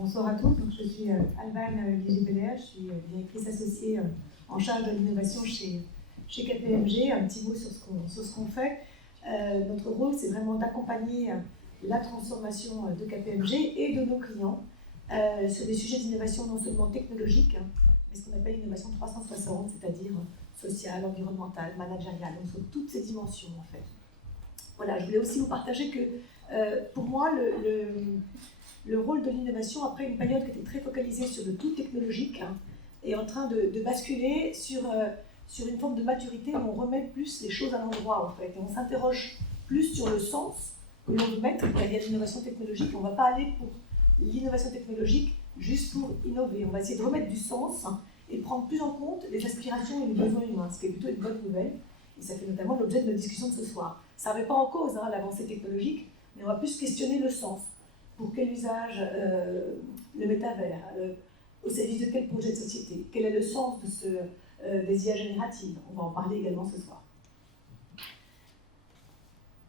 Bonsoir à tous, donc, je suis Alban Ligibelair, je suis directrice associée en charge de l'innovation chez KPMG. Un petit mot sur ce qu'on fait. Notre rôle, c'est vraiment d'accompagner la transformation de KPMG et de nos clients sur des sujets d'innovation non seulement technologique, mais ce qu'on appelle l'innovation 360, c'est-à-dire sociale, environnementale, managériale, donc sur toutes ces dimensions en fait. Voilà, je voulais aussi vous partager que pour moi, le rôle de l'innovation, après une période qui était très focalisée sur le tout technologique, est en train de basculer sur une forme de maturité où on remet plus les choses à l'endroit en fait, et on s'interroge plus sur le sens que l'on veut mettre derrière l'innovation technologique. On ne va pas aller pour l'innovation technologique juste pour innover, on va essayer de remettre du sens et prendre plus en compte les aspirations et les besoins humains, ce qui est plutôt une bonne nouvelle, et ça fait notamment l'objet de notre discussion de ce soir. Ça ne remet pas en cause l'avancée technologique, mais on va plus questionner le sens. Pour quel usage le métavers, au service de quel projet de société, quel est le sens de des IA génératives, on va en parler également ce soir.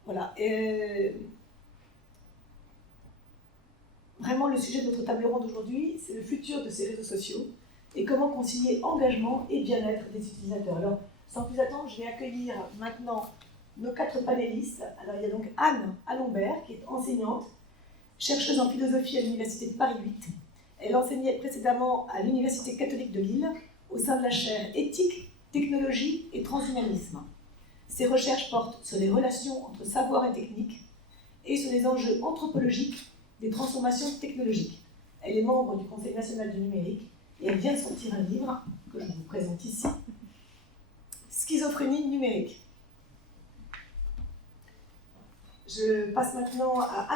Voilà. Vraiment, le sujet de notre table ronde aujourd'hui, c'est le futur de ces réseaux sociaux et comment concilier engagement et bien-être des utilisateurs. Alors, sans plus attendre, je vais accueillir maintenant nos 4 panélistes. Alors, il y a donc Anne Alombert, qui est enseignante, chercheuse en philosophie à l'Université de Paris 8. Elle enseignait précédemment à l'Université catholique de Lille, au sein de la chaire Éthique, Technologie et Transhumanisme. Ses recherches portent sur les relations entre savoir et technique et sur les enjeux anthropologiques des transformations technologiques. Elle est membre du Conseil national du numérique et elle vient de sortir un livre que je vous présente ici, Schizophrénie numérique. Je passe maintenant à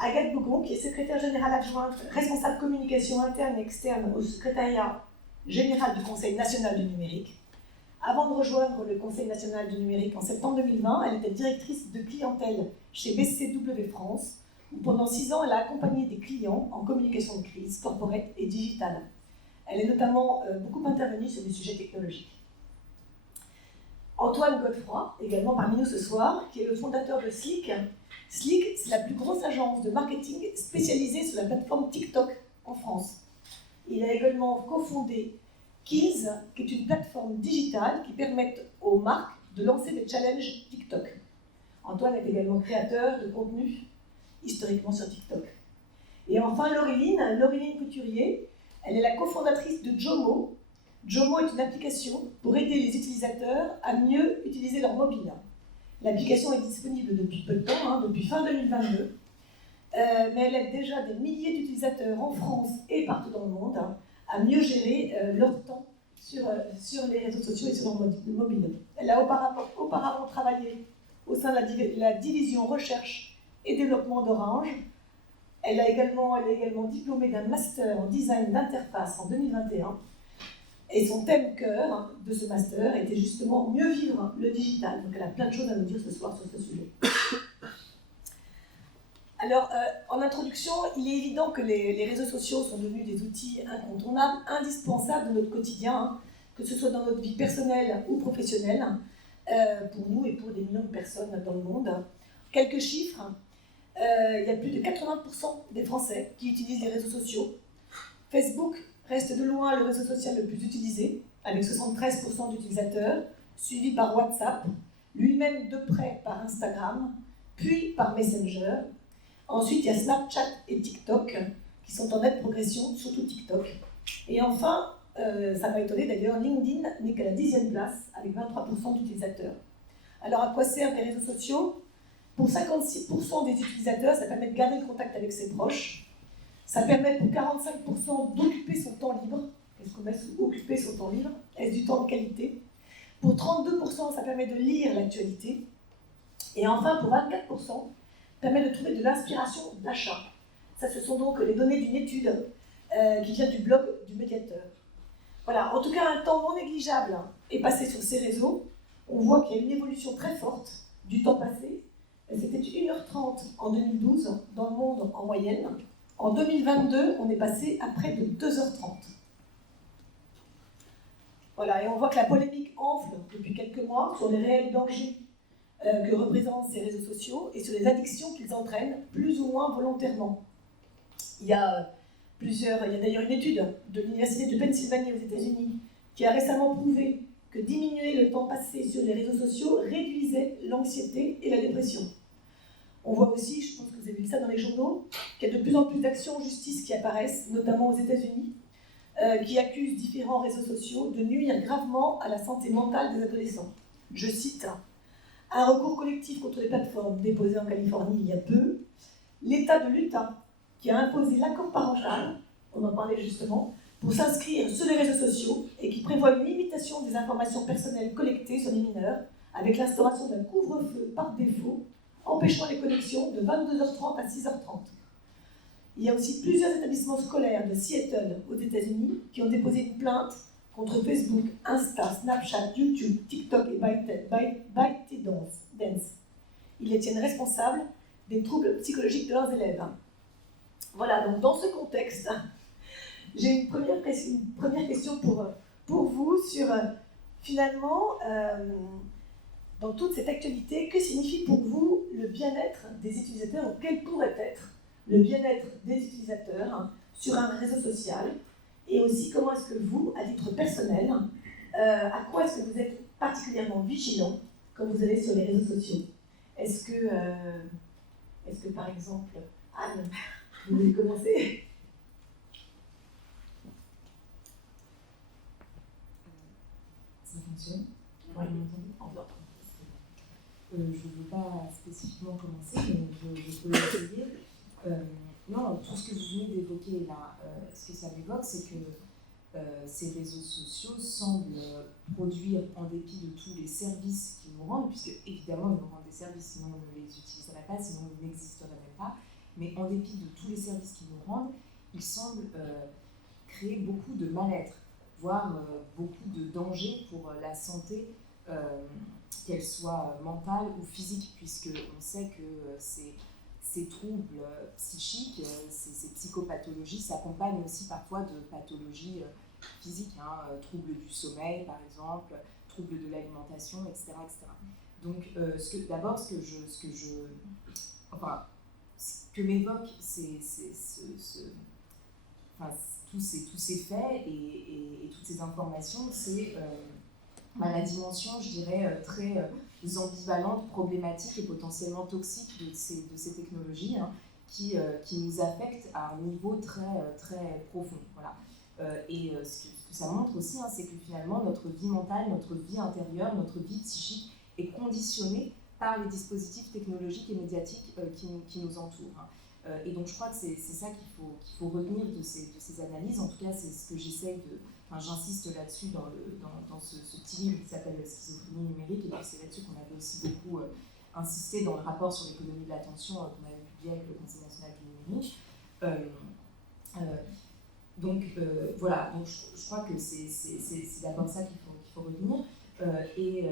Agathe Bougon, qui est secrétaire générale adjointe, responsable communication interne et externe au secrétariat général du Conseil national du numérique. Avant de rejoindre le Conseil national du numérique en septembre 2020, elle était directrice de clientèle chez BCW France, où pendant 6 ans, elle a accompagné des clients en communication de crise, corporate et digitale. Elle est notamment beaucoup intervenue sur des sujets technologiques. Antoine Godefroy, également parmi nous ce soir, qui est le fondateur de Slick. Slick, c'est la plus grosse agence de marketing spécialisée sur la plateforme TikTok en France. Il a également cofondé Keys, qui est une plateforme digitale qui permet aux marques de lancer des challenges TikTok. Antoine est également créateur de contenu historiquement sur TikTok. Et enfin, Laureline Couturier, elle est la cofondatrice de Jomo. Jomo est une application pour aider les utilisateurs à mieux utiliser leur mobile. L'application est disponible depuis peu de temps, depuis fin 2022, mais elle aide déjà des milliers d'utilisateurs en France et partout dans le monde à mieux gérer leur temps sur les réseaux sociaux et sur leur mobile. Elle a auparavant travaillé au sein de la division recherche et développement d'Orange. Elle est également diplômée d'un master en design d'interface en 2021. Et son thème cœur de ce master était justement mieux vivre le digital. Donc elle a plein de choses à nous dire ce soir sur ce sujet. Alors, en introduction, il est évident que les réseaux sociaux sont devenus des outils incontournables, indispensables de notre quotidien, que ce soit dans notre vie personnelle ou professionnelle, pour nous et pour des millions de personnes dans le monde. Quelques chiffres. Il y a plus de 80% des Français qui utilisent les réseaux sociaux. Facebook reste de loin le réseau social le plus utilisé, avec 73% d'utilisateurs, suivi par WhatsApp, lui-même de près par Instagram, puis par Messenger. Ensuite, il y a Snapchat et TikTok, qui sont en nette progression, surtout TikTok. Et enfin, ça m'a étonné d'ailleurs, LinkedIn n'est qu'à la 10e place, avec 23% d'utilisateurs. Alors, à quoi servent les réseaux sociaux ? Pour 56% des utilisateurs, ça permet de garder le contact avec ses proches. Ça permet pour 45% d'occuper son temps libre. Qu'est-ce qu'on met sous occuper son temps libre ? Est-ce du temps de qualité ? Pour 32%, ça permet de lire l'actualité. Et enfin, pour 24%, permet de trouver de l'inspiration d'achat. Ça, ce sont donc les données d'une étude qui vient du blog du médiateur. Voilà, en tout cas, un temps non négligeable est passé sur ces réseaux. On voit qu'il y a une évolution très forte du temps passé. C'était 1h30 en 2012 dans le monde en moyenne. En 2022, on est passé à près de 2h30. Voilà, et on voit que la polémique enfle depuis quelques mois sur les réels dangers que représentent ces réseaux sociaux et sur les addictions qu'ils entraînent, plus ou moins volontairement. Il y a d'ailleurs une étude de l'Université de Pennsylvanie aux États-Unis qui a récemment prouvé que diminuer le temps passé sur les réseaux sociaux réduisait l'anxiété et la dépression. On voit aussi, je pense que vous avez vu ça dans les journaux, qu'il y a de plus en plus d'actions en justice qui apparaissent, notamment aux États-Unis, qui accusent différents réseaux sociaux de nuire gravement à la santé mentale des adolescents. Je cite un recours collectif contre les plateformes déposé en Californie il y a peu, l'État de l'Utah qui a imposé l'accord parental, on en parlait justement, pour s'inscrire sur les réseaux sociaux et qui prévoit une limitation des informations personnelles collectées sur les mineurs avec l'instauration d'un couvre-feu par défaut empêchant les connexions de 22h30 à 6h30. Il y a aussi plusieurs établissements scolaires de Seattle aux États-Unis qui ont déposé une plainte contre Facebook, Insta, Snapchat, YouTube, TikTok et ByteDance. Ils les tiennent responsables des troubles psychologiques de leurs élèves. Voilà, donc dans ce contexte, j'ai une première question pour vous sur, finalement, dans toute cette actualité, que signifie pour vous le bien-être des utilisateurs, ou quel pourrait être le bien-être des utilisateurs sur un réseau social, et aussi comment est-ce que vous, à titre personnel, à quoi est-ce que vous êtes particulièrement vigilant quand vous allez sur les réseaux sociaux? Est-ce que par exemple, Anne, vous voulez commencer? Ça fonctionne? Oui. Je ne veux pas spécifiquement commencer, mais je peux essayer. Non, tout ce que vous venez d'évoquer là, ce que ça m'évoque, c'est que ces réseaux sociaux semblent produire, en dépit de tous les services qu'ils nous rendent, puisque évidemment ils nous rendent des services, sinon on ne les utiliserait pas, sinon ils n'existeraient même pas, mais en dépit de tous les services qu'ils nous rendent, ils semblent créer beaucoup de mal-être, voire beaucoup de danger pour la santé, qu'elle soit mentale ou physique, puisqu'on sait que ces troubles psychiques, ces psychopathologies s'accompagnent aussi parfois de pathologies physiques, troubles du sommeil par exemple, troubles de l'alimentation, etc. Donc d'abord ce que m'évoque tous ces faits et toutes ces informations, c'est la dimension, je dirais, très ambivalente, problématique et potentiellement toxique de ces technologies, qui nous affectent à un niveau très, très profond. Voilà. Ce que ça montre aussi, c'est que finalement notre vie mentale, notre vie intérieure, notre vie psychique est conditionnée par les dispositifs technologiques et médiatiques qui nous entourent. Et donc je crois que c'est ça qu'il faut retenir de ces analyses. En tout cas, c'est ce que j'essaye de... j'insiste là-dessus dans ce petit livre qui s'appelle « Schizophrénie numérique », et puis c'est là-dessus qu'on avait aussi beaucoup insisté dans le rapport sur l'économie de l'attention qu'on avait publié avec le Conseil national du numérique. Voilà, donc je crois que c'est d'abord ça qu'il faut retenir. Et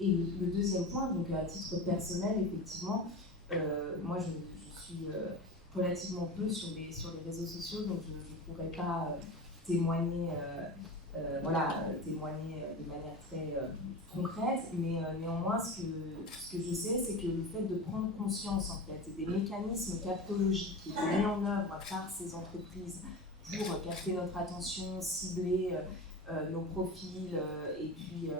le deuxième point, donc à titre personnel, effectivement, moi je suis relativement peu sur les réseaux sociaux, donc je ne pourrais pas témoigner de manière très concrète, mais néanmoins ce que je sais, c'est que le fait de prendre conscience en fait des mécanismes captologiques qui sont mis en œuvre par ces entreprises pour capter notre attention, cibler nos profils et puis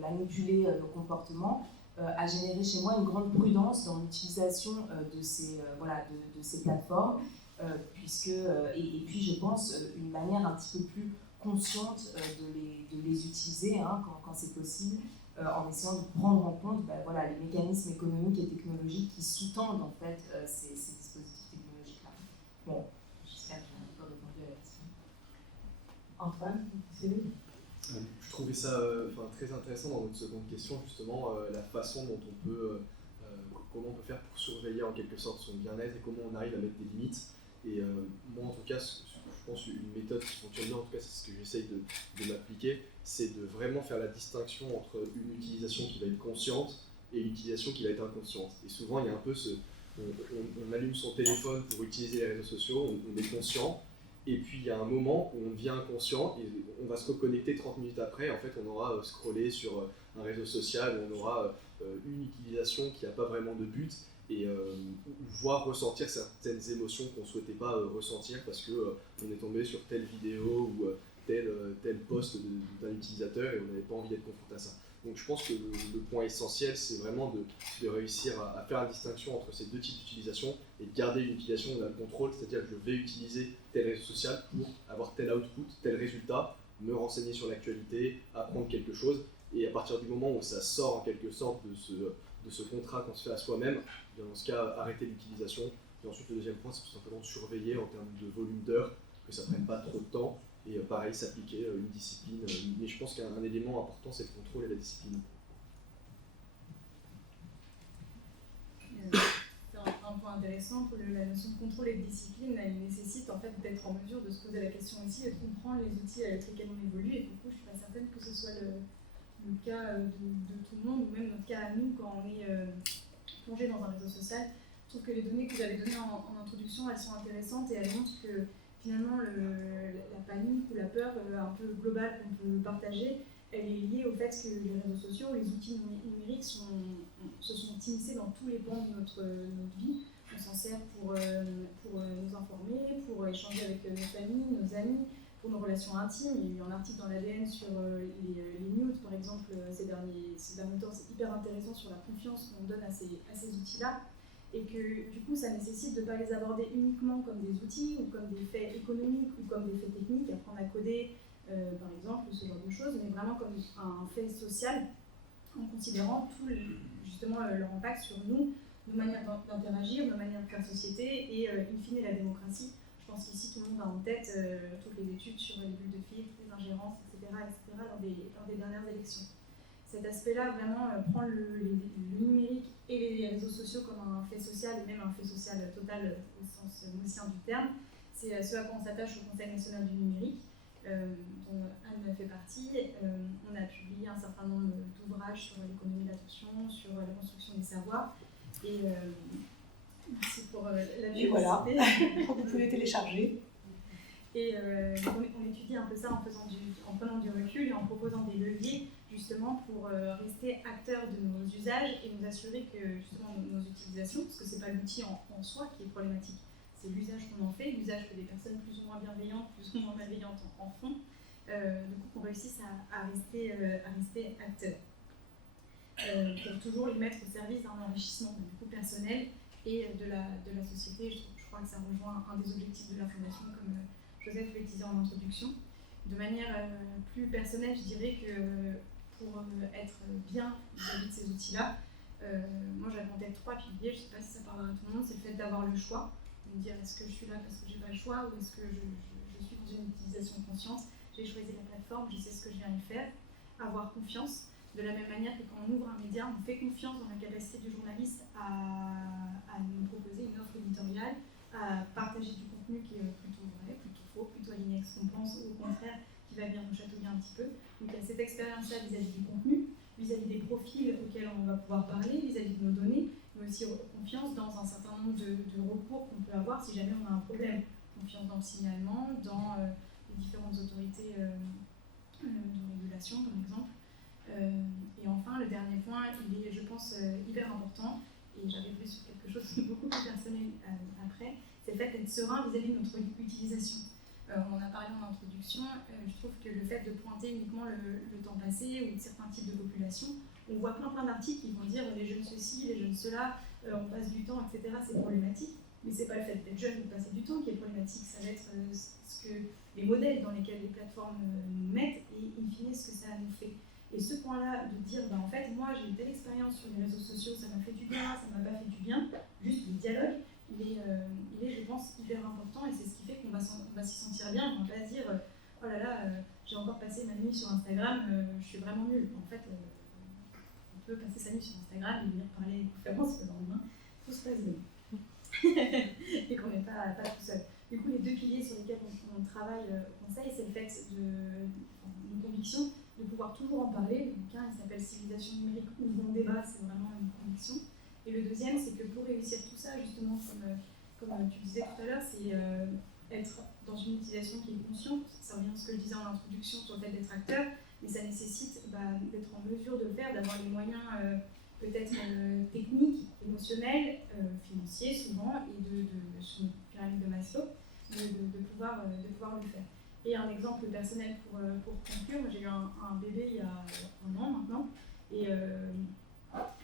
manipuler nos comportements, a généré chez moi une grande prudence dans l'utilisation de ces plateformes, et puis je pense une manière un petit peu plus consciente de les utiliser quand c'est possible, en essayant de prendre en compte les mécanismes économiques et technologiques qui sous-tendent en fait ces dispositifs technologiques-là. Bon, j'espère que j'ai un peu répondu à la question. Antoine, c'est vous? Je trouvais ça très intéressant dans votre seconde question, justement, la façon dont comment on peut faire pour surveiller en quelque sorte son bien-être et comment on arrive à mettre des limites. Et moi, en tout cas, je pense une méthode qui fonctionne bien, en tout cas, c'est ce que j'essaye de m'appliquer, c'est de vraiment faire la distinction entre une utilisation qui va être consciente et une utilisation qui va être inconsciente. Et souvent, il y a un peu on allume son téléphone pour utiliser les réseaux sociaux, on est conscient. Et puis il y a un moment où on devient inconscient et on va se reconnecter 30 minutes après. En fait, on aura scrollé sur un réseau social, on aura une utilisation qui n'a pas vraiment de but. et voire ressentir certaines émotions qu'on ne souhaitait pas ressentir parce qu'on est tombé sur telle vidéo ou tel post d'un utilisateur et on n'avait pas envie d'être confronté à ça. Donc je pense que le point essentiel, c'est vraiment de réussir à faire la distinction entre ces deux types d'utilisation et de garder une utilisation où on a le contrôle, c'est-à-dire que je vais utiliser tel réseau social pour avoir tel output, tel résultat, me renseigner sur l'actualité, apprendre quelque chose, et à partir du moment où ça sort en quelque sorte de ce contrat qu'on se fait à soi-même, dans ce cas, arrêter l'utilisation. Et ensuite, le deuxième point, c'est tout simplement surveiller en termes de volume d'heures, que ça ne prenne pas trop de temps, et pareil, s'appliquer une discipline. Mais je pense qu'un élément important, c'est le contrôle et la discipline. C'est un point intéressant pour la notion de contrôle et de discipline. Elle nécessite en fait d'être en mesure de se poser la question aussi et de comprendre les outils avec lesquels on évolue. Et du coup, je ne suis pas certaine que ce soit le cas de tout le monde, ou même notre cas à nous quand on est plongé dans un réseau social. Je trouve que les données que vous avez données en introduction, elles sont intéressantes et elles montrent que finalement la panique ou la peur un peu globale qu'on peut partager, elle est liée au fait que les réseaux sociaux, les outils numériques se sont immiscés dans tous les pans de notre vie. On s'en sert pour nous informer, pour échanger avec nos familles, nos amis, pour nos relations intimes. Il y a eu un article dans l'ADN sur les nudes, par exemple, ces derniers temps. C'est hyper intéressant sur la confiance qu'on donne à ces outils-là. Et que du coup, ça nécessite de ne pas les aborder uniquement comme des outils ou comme des faits économiques ou comme des faits techniques, apprendre à coder, par exemple, ce genre de choses, mais vraiment comme un fait social, en considérant justement leur impact sur nous, nos manières d'interagir, nos manières de faire société et in fine la démocratie. Je pense qu'ici tout le monde a en tête toutes les études sur les bulles de filtres, les ingérences, etc. lors des dernières élections. Cet aspect-là, vraiment prendre le numérique et les réseaux sociaux comme un fait social et même un fait social total au sens gaussien du terme, c'est ce à quoi on s'attache au Conseil national du numérique, dont Anne fait partie. On a publié un certain nombre d'ouvrages sur l'économie de l'attention, sur la construction des savoirs. Et merci pour la publicité. Et voilà, vous pouvez télécharger. Et on étudie un peu ça en prenant du recul et en proposant des leviers justement pour rester acteurs de nos usages et nous assurer que justement nos utilisations, parce que c'est pas l'outil en soi qui est problématique, c'est l'usage qu'on en fait, l'usage que des personnes plus ou moins bienveillantes, plus ou moins malveillantes en font, du coup qu'on réussisse à rester acteurs. Pour toujours les mettre au service d'un enrichissement du coup personnel et de la société. Je crois que ça rejoint un des objectifs de la Fondation, comme Joseph le disait en introduction. De manière plus personnelle, je dirais que pour être bien vis-à-vis de ces outils-là, moi j'avais en tête 3 piliers, je ne sais pas si ça parlera à tout le monde, c'est le fait d'avoir le choix, de me dire est-ce que je suis là parce que j'ai pas le choix ou est-ce que je suis dans une utilisation consciente, j'ai choisi la plateforme, je sais ce que je viens y faire, avoir confiance. De la même manière que quand on ouvre un média, on fait confiance dans la capacité du journaliste à nous proposer une offre éditoriale, à partager du contenu qui est plutôt vrai, plutôt faux, plutôt aligné avec ce qu'on pense, ou au contraire, qui va bien nous chatouiller un petit peu. Donc il y a cette expérience-là vis-à-vis du contenu, vis-à-vis des profils auxquels on va pouvoir parler, vis-à-vis de nos données, mais aussi confiance dans un certain nombre de recours qu'on peut avoir si jamais on a un problème. Confiance dans le signalement, dans les différentes autorités de régulation, par exemple. Et enfin, le dernier point, il est, je pense, hyper important, et j'arriverai sur quelque chose de beaucoup plus personnel après, c'est le fait d'être serein vis-à-vis de notre utilisation. On en a parlé en introduction, je trouve que le fait de pointer uniquement le temps passé ou de certains types de populations, on voit plein d'articles qui vont dire les jeunes ceci, les jeunes cela, on passe du temps, etc. C'est problématique, mais c'est pas le fait d'être jeune ou de passer du temps qui est problématique, ça va être ce que les modèles dans lesquels les plateformes nous mettent et in fine ce que ça nous fait. Et ce point-là, de dire, en fait, moi j'ai eu telle expérience sur les réseaux sociaux, ça m'a fait du bien, ça m'a pas fait du bien, juste le dialogue, il est, je pense, hyper important et c'est ce qui fait qu'on va s'y sentir bien. On va pas se dire, oh là là, j'ai encore passé ma nuit sur Instagram, je suis vraiment nulle. En fait, on peut passer sa nuit sur Instagram et venir parler à une conférence le lendemain, tout se passe bien. Et qu'on n'est pas tout seul. Du coup, les deux piliers sur lesquels on travaille au conseil, c'est le fait une conviction de pouvoir toujours en parler. Le bouquin, il s'appelle Civilisation numérique ou bon débat, c'est vraiment une conviction. Et le deuxième, c'est que pour réussir tout ça, justement, comme tu disais tout à l'heure, c'est être dans une utilisation qui est consciente. Ça revient à ce que je disais en introduction sur le fait d'être acteur, mais ça nécessite d'être en mesure de le faire, d'avoir les moyens peut-être techniques émotionnel, financier souvent, et sur une pyramide de Maslow, de pouvoir le faire. Et un exemple personnel pour conclure, moi j'ai eu un bébé il y a 1 an maintenant, et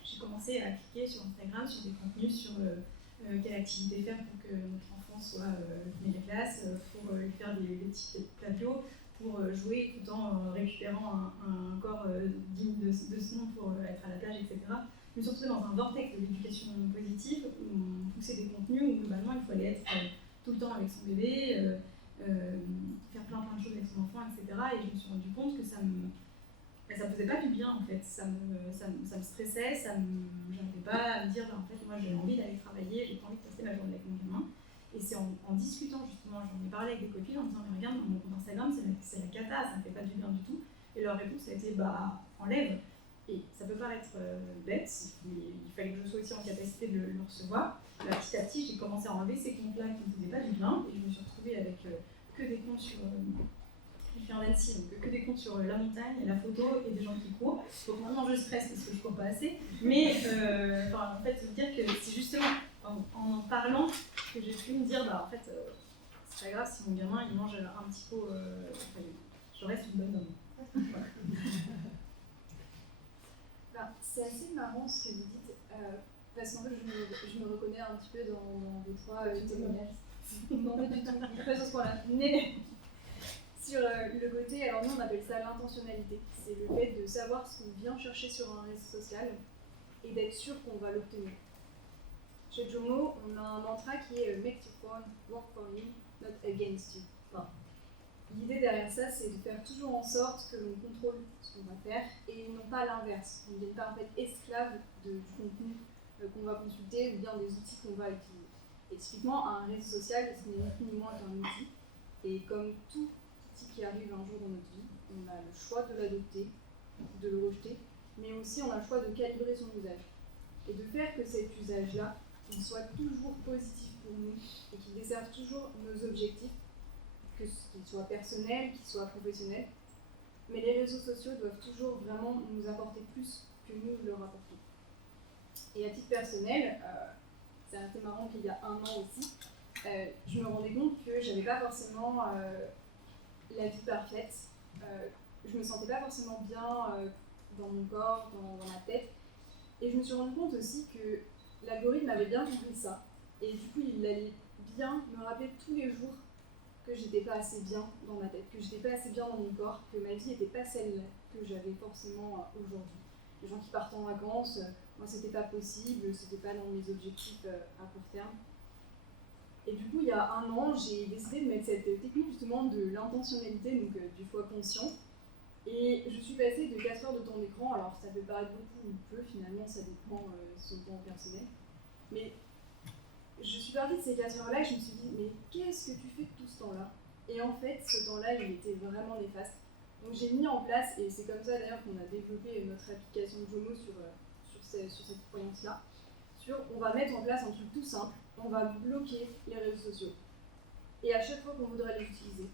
j'ai commencé à cliquer sur Instagram sur des contenus sur quelle activité faire pour que notre enfant soit premier de classe, pour lui faire des petits tableaux, pour jouer tout en récupérant un corps digne de ce nom pour être à la plage, etc. Je me suis retrouvée dans un vortex de l'éducation positive où on poussait des contenus où globalement il fallait être tout le temps avec son bébé, faire plein de choses avec son enfant, etc. Et je me suis rendu compte que ça me faisait pas du bien en fait, ça me stressait, j'arrivais pas à me dire en fait moi j'ai envie d'aller travailler, j'ai pas envie de passer ma journée avec mon gamin. Et c'est en discutant justement, j'en ai parlé avec des copines en me disant mais regarde mon compte Instagram c'est la cata, ça me fait pas du bien du tout. Et leur réponse a été bah enlève. Et ça peut paraître bête, il fallait que je sois aussi en capacité de le recevoir. Là, petit à petit, j'ai commencé à enlever ces comptes-là qui ne me faisaient pas du bien, et je me suis retrouvée avec que des comptes sur. Je suis en Annecy, donc que des comptes sur la montagne, la photo et des gens qui courent. Donc maintenant, je stresse parce que je cours pas assez. Mais en fait, se dire que c'est justement en parlant que j'ai pu me dire bah en fait, c'est pas grave si mon gamin il mange un petit pot. Je reste une bonne maman. Voilà. C'est assez marrant ce que vous dites, parce qu'en fait je me reconnais un petit peu dans vos 3 témoignages. Non, pas du tout, pas sur ce point-là. Mais sur le côté, alors nous on appelle ça l'intentionnalité. C'est le fait de savoir ce qu'on vient chercher sur un réseau social et d'être sûr qu'on va l'obtenir. Chez Jomo, on a un mantra qui est Make your phone work for you, not against you. Enfin, l'idée derrière ça, c'est de faire toujours en sorte que l'on contrôle ce qu'on va faire et non pas l'inverse. On ne devient pas en fait esclave du contenu qu'on va consulter ou bien des outils qu'on va utiliser. Et typiquement, un réseau social, ce n'est ni plus ni moins qu'un outil. Et comme tout outil qui arrive un jour dans notre vie, on a le choix de l'adopter, de le rejeter, mais aussi on a le choix de calibrer son usage. Et de faire que cet usage-là, il soit toujours positif pour nous et qu'il desserve toujours nos objectifs, qu'ils soient personnels, qu'ils soient professionnels. Mais les réseaux sociaux doivent toujours vraiment nous apporter plus que nous leur apportons. Et à titre personnel, c'est assez marrant qu'il y a 1 an aussi, je me rendais compte que j'avais pas forcément la vie parfaite. Je me sentais pas forcément bien dans mon corps, dans ma tête. Et je me suis rendu compte aussi que l'algorithme avait bien compris ça. Et du coup, il allait bien me rappeler tous les jours que j'étais pas assez bien dans ma tête, que j'étais pas assez bien dans mon corps, que ma vie n'était pas celle que j'avais forcément aujourd'hui. Les gens qui partent en vacances, moi c'était pas possible, c'était pas dans mes objectifs à court terme. Et du coup, il y a 1 an, j'ai décidé de mettre cette technique justement de l'intentionnalité, donc du choix conscient. Et je suis passée de 4 heures de temps d'écran, alors ça peut paraître beaucoup ou peu, finalement ça dépend de son temps personnel. Mais je suis partie de ces 4 heures-là et je me suis dit, mais qu'est-ce que tu fais de tout ce temps-là? Et en fait, ce temps-là, il était vraiment néfaste. Donc j'ai mis en place, et c'est comme ça d'ailleurs qu'on a développé notre application Jomo sur cette croyance-là, on va mettre en place un truc tout simple, on va bloquer les réseaux sociaux. Et à chaque fois qu'on voudra les utiliser,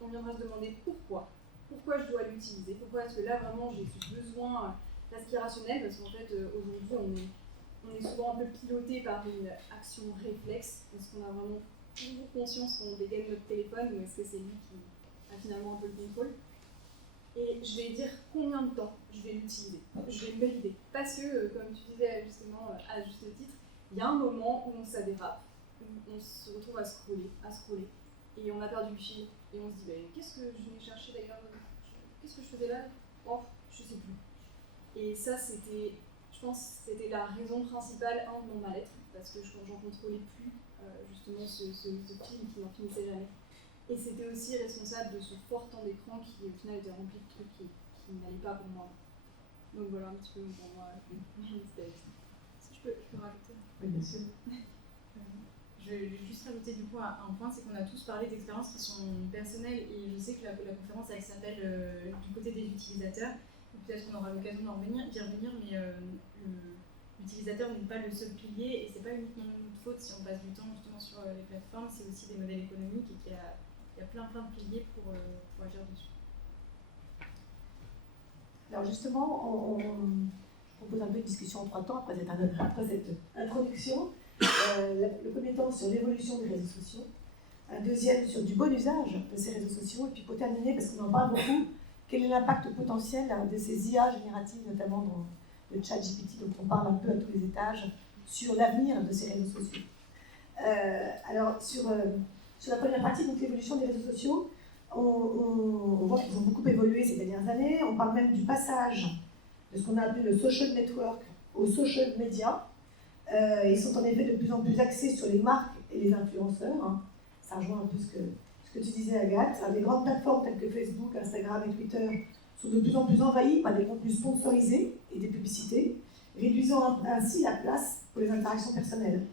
on viendra se demander pourquoi je dois l'utiliser, pourquoi est-ce que là vraiment j'ai ce besoin presque irrationnel, parce qu'en fait aujourd'hui on est souvent un peu piloté par une action réflexe. Est-ce qu'on a vraiment toujours conscience qu'on dégaine notre téléphone ou est-ce que c'est lui qui a finalement un peu le contrôle? Et je vais dire combien de temps je vais l'utiliser, je vais me valider. Parce que, comme tu disais justement à juste titre, il y a un moment où ça dérape, où on se retrouve à scroller, et on a perdu le fil, et on se dit qu'est-ce que je venais chercher d'ailleurs, qu'est-ce que je faisais là? Oh, je sais plus. Et ça, je pense que c'était la raison principale de mon mal-être, parce que j'en contrôlais plus justement ce film qui n'en finissait jamais. Et c'était aussi responsable de ce fort temps d'écran qui au final était rempli de trucs qui n'allaient pas pour moi. Donc voilà un petit peu pour moi. Est-ce que je peux rajouter? Oui, bien sûr. Je vais juste rajouter du coup un point, c'est qu'on a tous parlé d'expériences qui sont personnelles et je sais que la conférence elle s'appelle du côté des utilisateurs. Peut-être qu'on aura l'occasion d'y revenir, mais l'utilisateur n'est pas le seul pilier et c'est pas uniquement notre faute si on passe du temps justement sur les plateformes, c'est aussi des modèles économiques et qu'il y a plein de piliers pour agir dessus. Alors justement, propose un peu une discussion en 3 temps après cette introduction. Le premier temps sur l'évolution des réseaux sociaux, un deuxième sur du bon usage de ces réseaux sociaux, et puis pour terminer, parce qu'on en parle beaucoup, quel est l'impact potentiel de ces IA génératives, notamment dans le chat GPT, dont on parle un peu à tous les étages, sur l'avenir de ces réseaux sociaux. Alors, sur la première partie, donc l'évolution des réseaux sociaux, on voit qu'ils ont beaucoup évolué ces dernières années. On parle même du passage de ce qu'on a appelé le social network au social media. Ils sont en effet de plus en plus axés sur les marques et les influenceurs. Hein. Ça rejoint un peu ce que tu disais, Agathe. Les grandes plateformes telles que Facebook, Instagram et Twitter sont de plus en plus envahies par des contenus sponsorisés et des publicités, réduisant ainsi la place pour les interactions personnelles.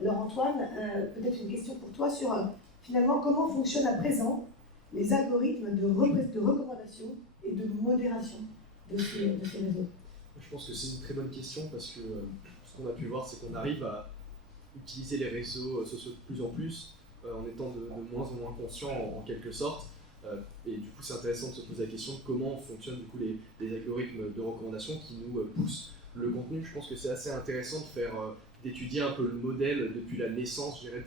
Alors Antoine, peut-être une question pour toi sur finalement comment fonctionnent à présent les algorithmes de recommandation et de modération de ces réseaux. Je pense que c'est une très bonne question parce que ce qu'on a pu voir, c'est qu'on arrive à utiliser les réseaux sociaux de plus en plus en étant de moins en moins conscient en quelque sorte. Et du coup, c'est intéressant de se poser la question de comment fonctionnent du coup, les algorithmes de recommandation qui nous poussent le contenu. Je pense que c'est assez intéressant d'étudier un peu le modèle depuis la naissance, je dirais,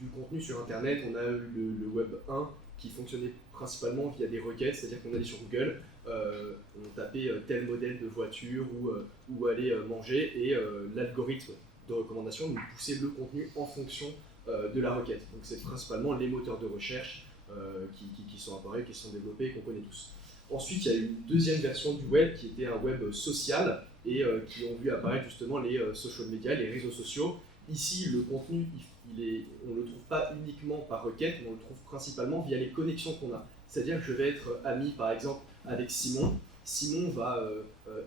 du contenu sur Internet. On a eu le Web 1 qui fonctionnait principalement via des requêtes, c'est-à-dire qu'on allait sur Google, on tapait tel modèle de voiture où aller manger, et l'algorithme de recommandation nous poussait le contenu en fonction de la requête. Donc c'est principalement les moteurs de recherche qui sont apparus, qui sont développés, qu'on connaît tous. Ensuite, il y a eu une deuxième version du web qui était un web social et qui ont vu apparaître justement les social media, les réseaux sociaux. Ici, le contenu, on ne le trouve pas uniquement par requête, mais on le trouve principalement via les connexions qu'on a. C'est-à-dire que je vais être ami, par exemple, avec Simon. Simon va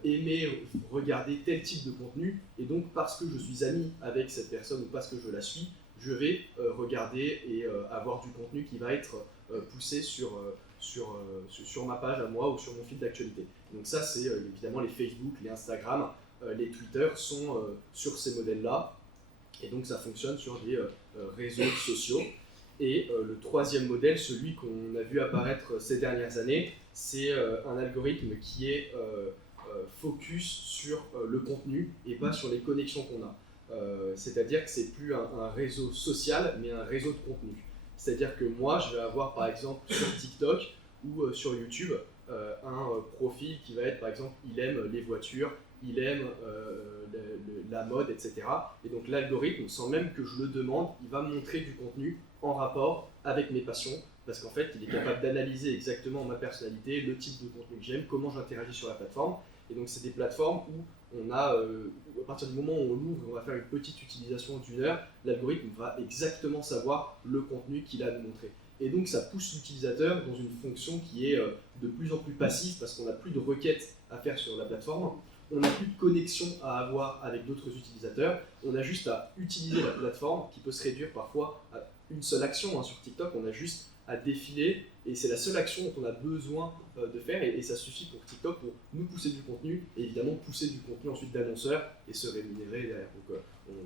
aimer regarder tel type de contenu, et donc parce que je suis ami avec cette personne ou parce que je la suis, je vais regarder et avoir du contenu qui va être poussé sur ma page à moi ou sur mon fil d'actualité. Donc ça, c'est évidemment les Facebook, les Instagram, les Twitter sont sur ces modèles-là. Et donc ça fonctionne sur des réseaux sociaux. Et le troisième modèle, celui qu'on a vu apparaître ces dernières années, c'est un algorithme qui est focus sur le contenu et pas sur les connexions qu'on a. C'est-à-dire que c'est plus un réseau social, mais un réseau de contenu. C'est-à-dire que moi, je vais avoir par exemple sur TikTok ou sur YouTube un profil qui va être par exemple, il aime les voitures, il aime la mode, etc. Et donc l'algorithme, sans même que je le demande, il va me montrer du contenu en rapport avec mes passions, parce qu'en fait, il est capable d'analyser exactement ma personnalité, le type de contenu que j'aime, comment j'interagis sur la plateforme. Et donc c'est des plateformes où on a, à partir du moment où on l'ouvre, on va faire une petite utilisation d'1 heure, l'algorithme va exactement savoir le contenu qu'il a à nous montrer. Et donc ça pousse l'utilisateur dans une fonction qui est de plus en plus passive, parce qu'on n'a plus de requêtes à faire sur la plateforme, on n'a plus de connexion à avoir avec d'autres utilisateurs, on a juste à utiliser la plateforme qui peut se réduire parfois à une seule action. Sur TikTok, on a juste à défiler et c'est la seule action dont on a besoin de faire et ça suffit pour TikTok pour nous pousser du contenu et évidemment pousser du contenu ensuite d'annonceurs et se rémunérer derrière. Donc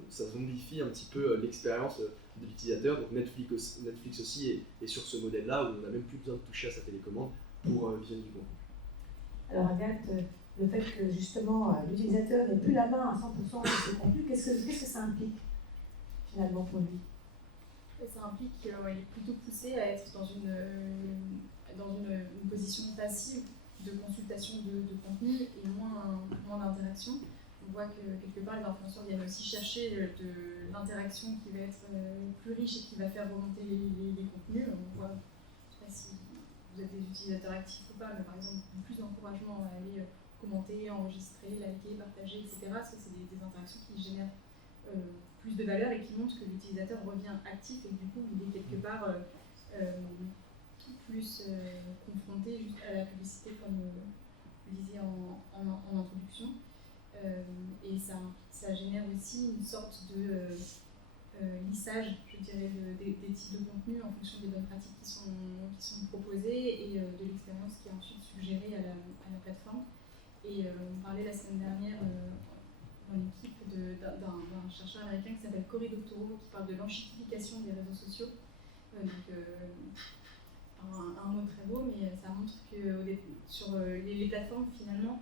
ça zombifie un petit peu l'expérience de l'utilisateur. Donc Netflix aussi est sur ce modèle-là où on n'a même plus besoin de toucher à sa télécommande pour visionner du contenu. Alors Agathe, le fait que justement l'utilisateur n'ait plus la main à 100% de ses contenus, qu'est-ce que ça implique finalement pour lui? Ça implique qu'il est plutôt poussé à être dans une position passive de consultation de contenu et moins d'interaction. On voit que quelque part les influenceurs viennent aussi chercher de l'interaction qui va être plus riche et qui va faire remonter les contenus. On voit, je ne sais pas si vous êtes des utilisateurs actifs ou pas, mais par exemple plus d'encouragement à aller commenter, enregistrer, liker, partager, etc. Parce que c'est des interactions qui génèrent plus de valeur et qui montrent que l'utilisateur revient actif et que du coup il est quelque part plus confronté juste à la publicité comme vous le disiez en introduction. Et ça génère aussi une sorte de lissage, je dirais, des types de contenus en fonction des bonnes pratiques qui sont proposées et de l'expérience qui est ensuite suggérée à la plateforme. Et on parlait la semaine dernière dans l'équipe d'un chercheur américain qui s'appelle Cory Doctorow qui parle de l'enchitification des réseaux sociaux. Un mot très beau, mais ça montre que sur les plateformes finalement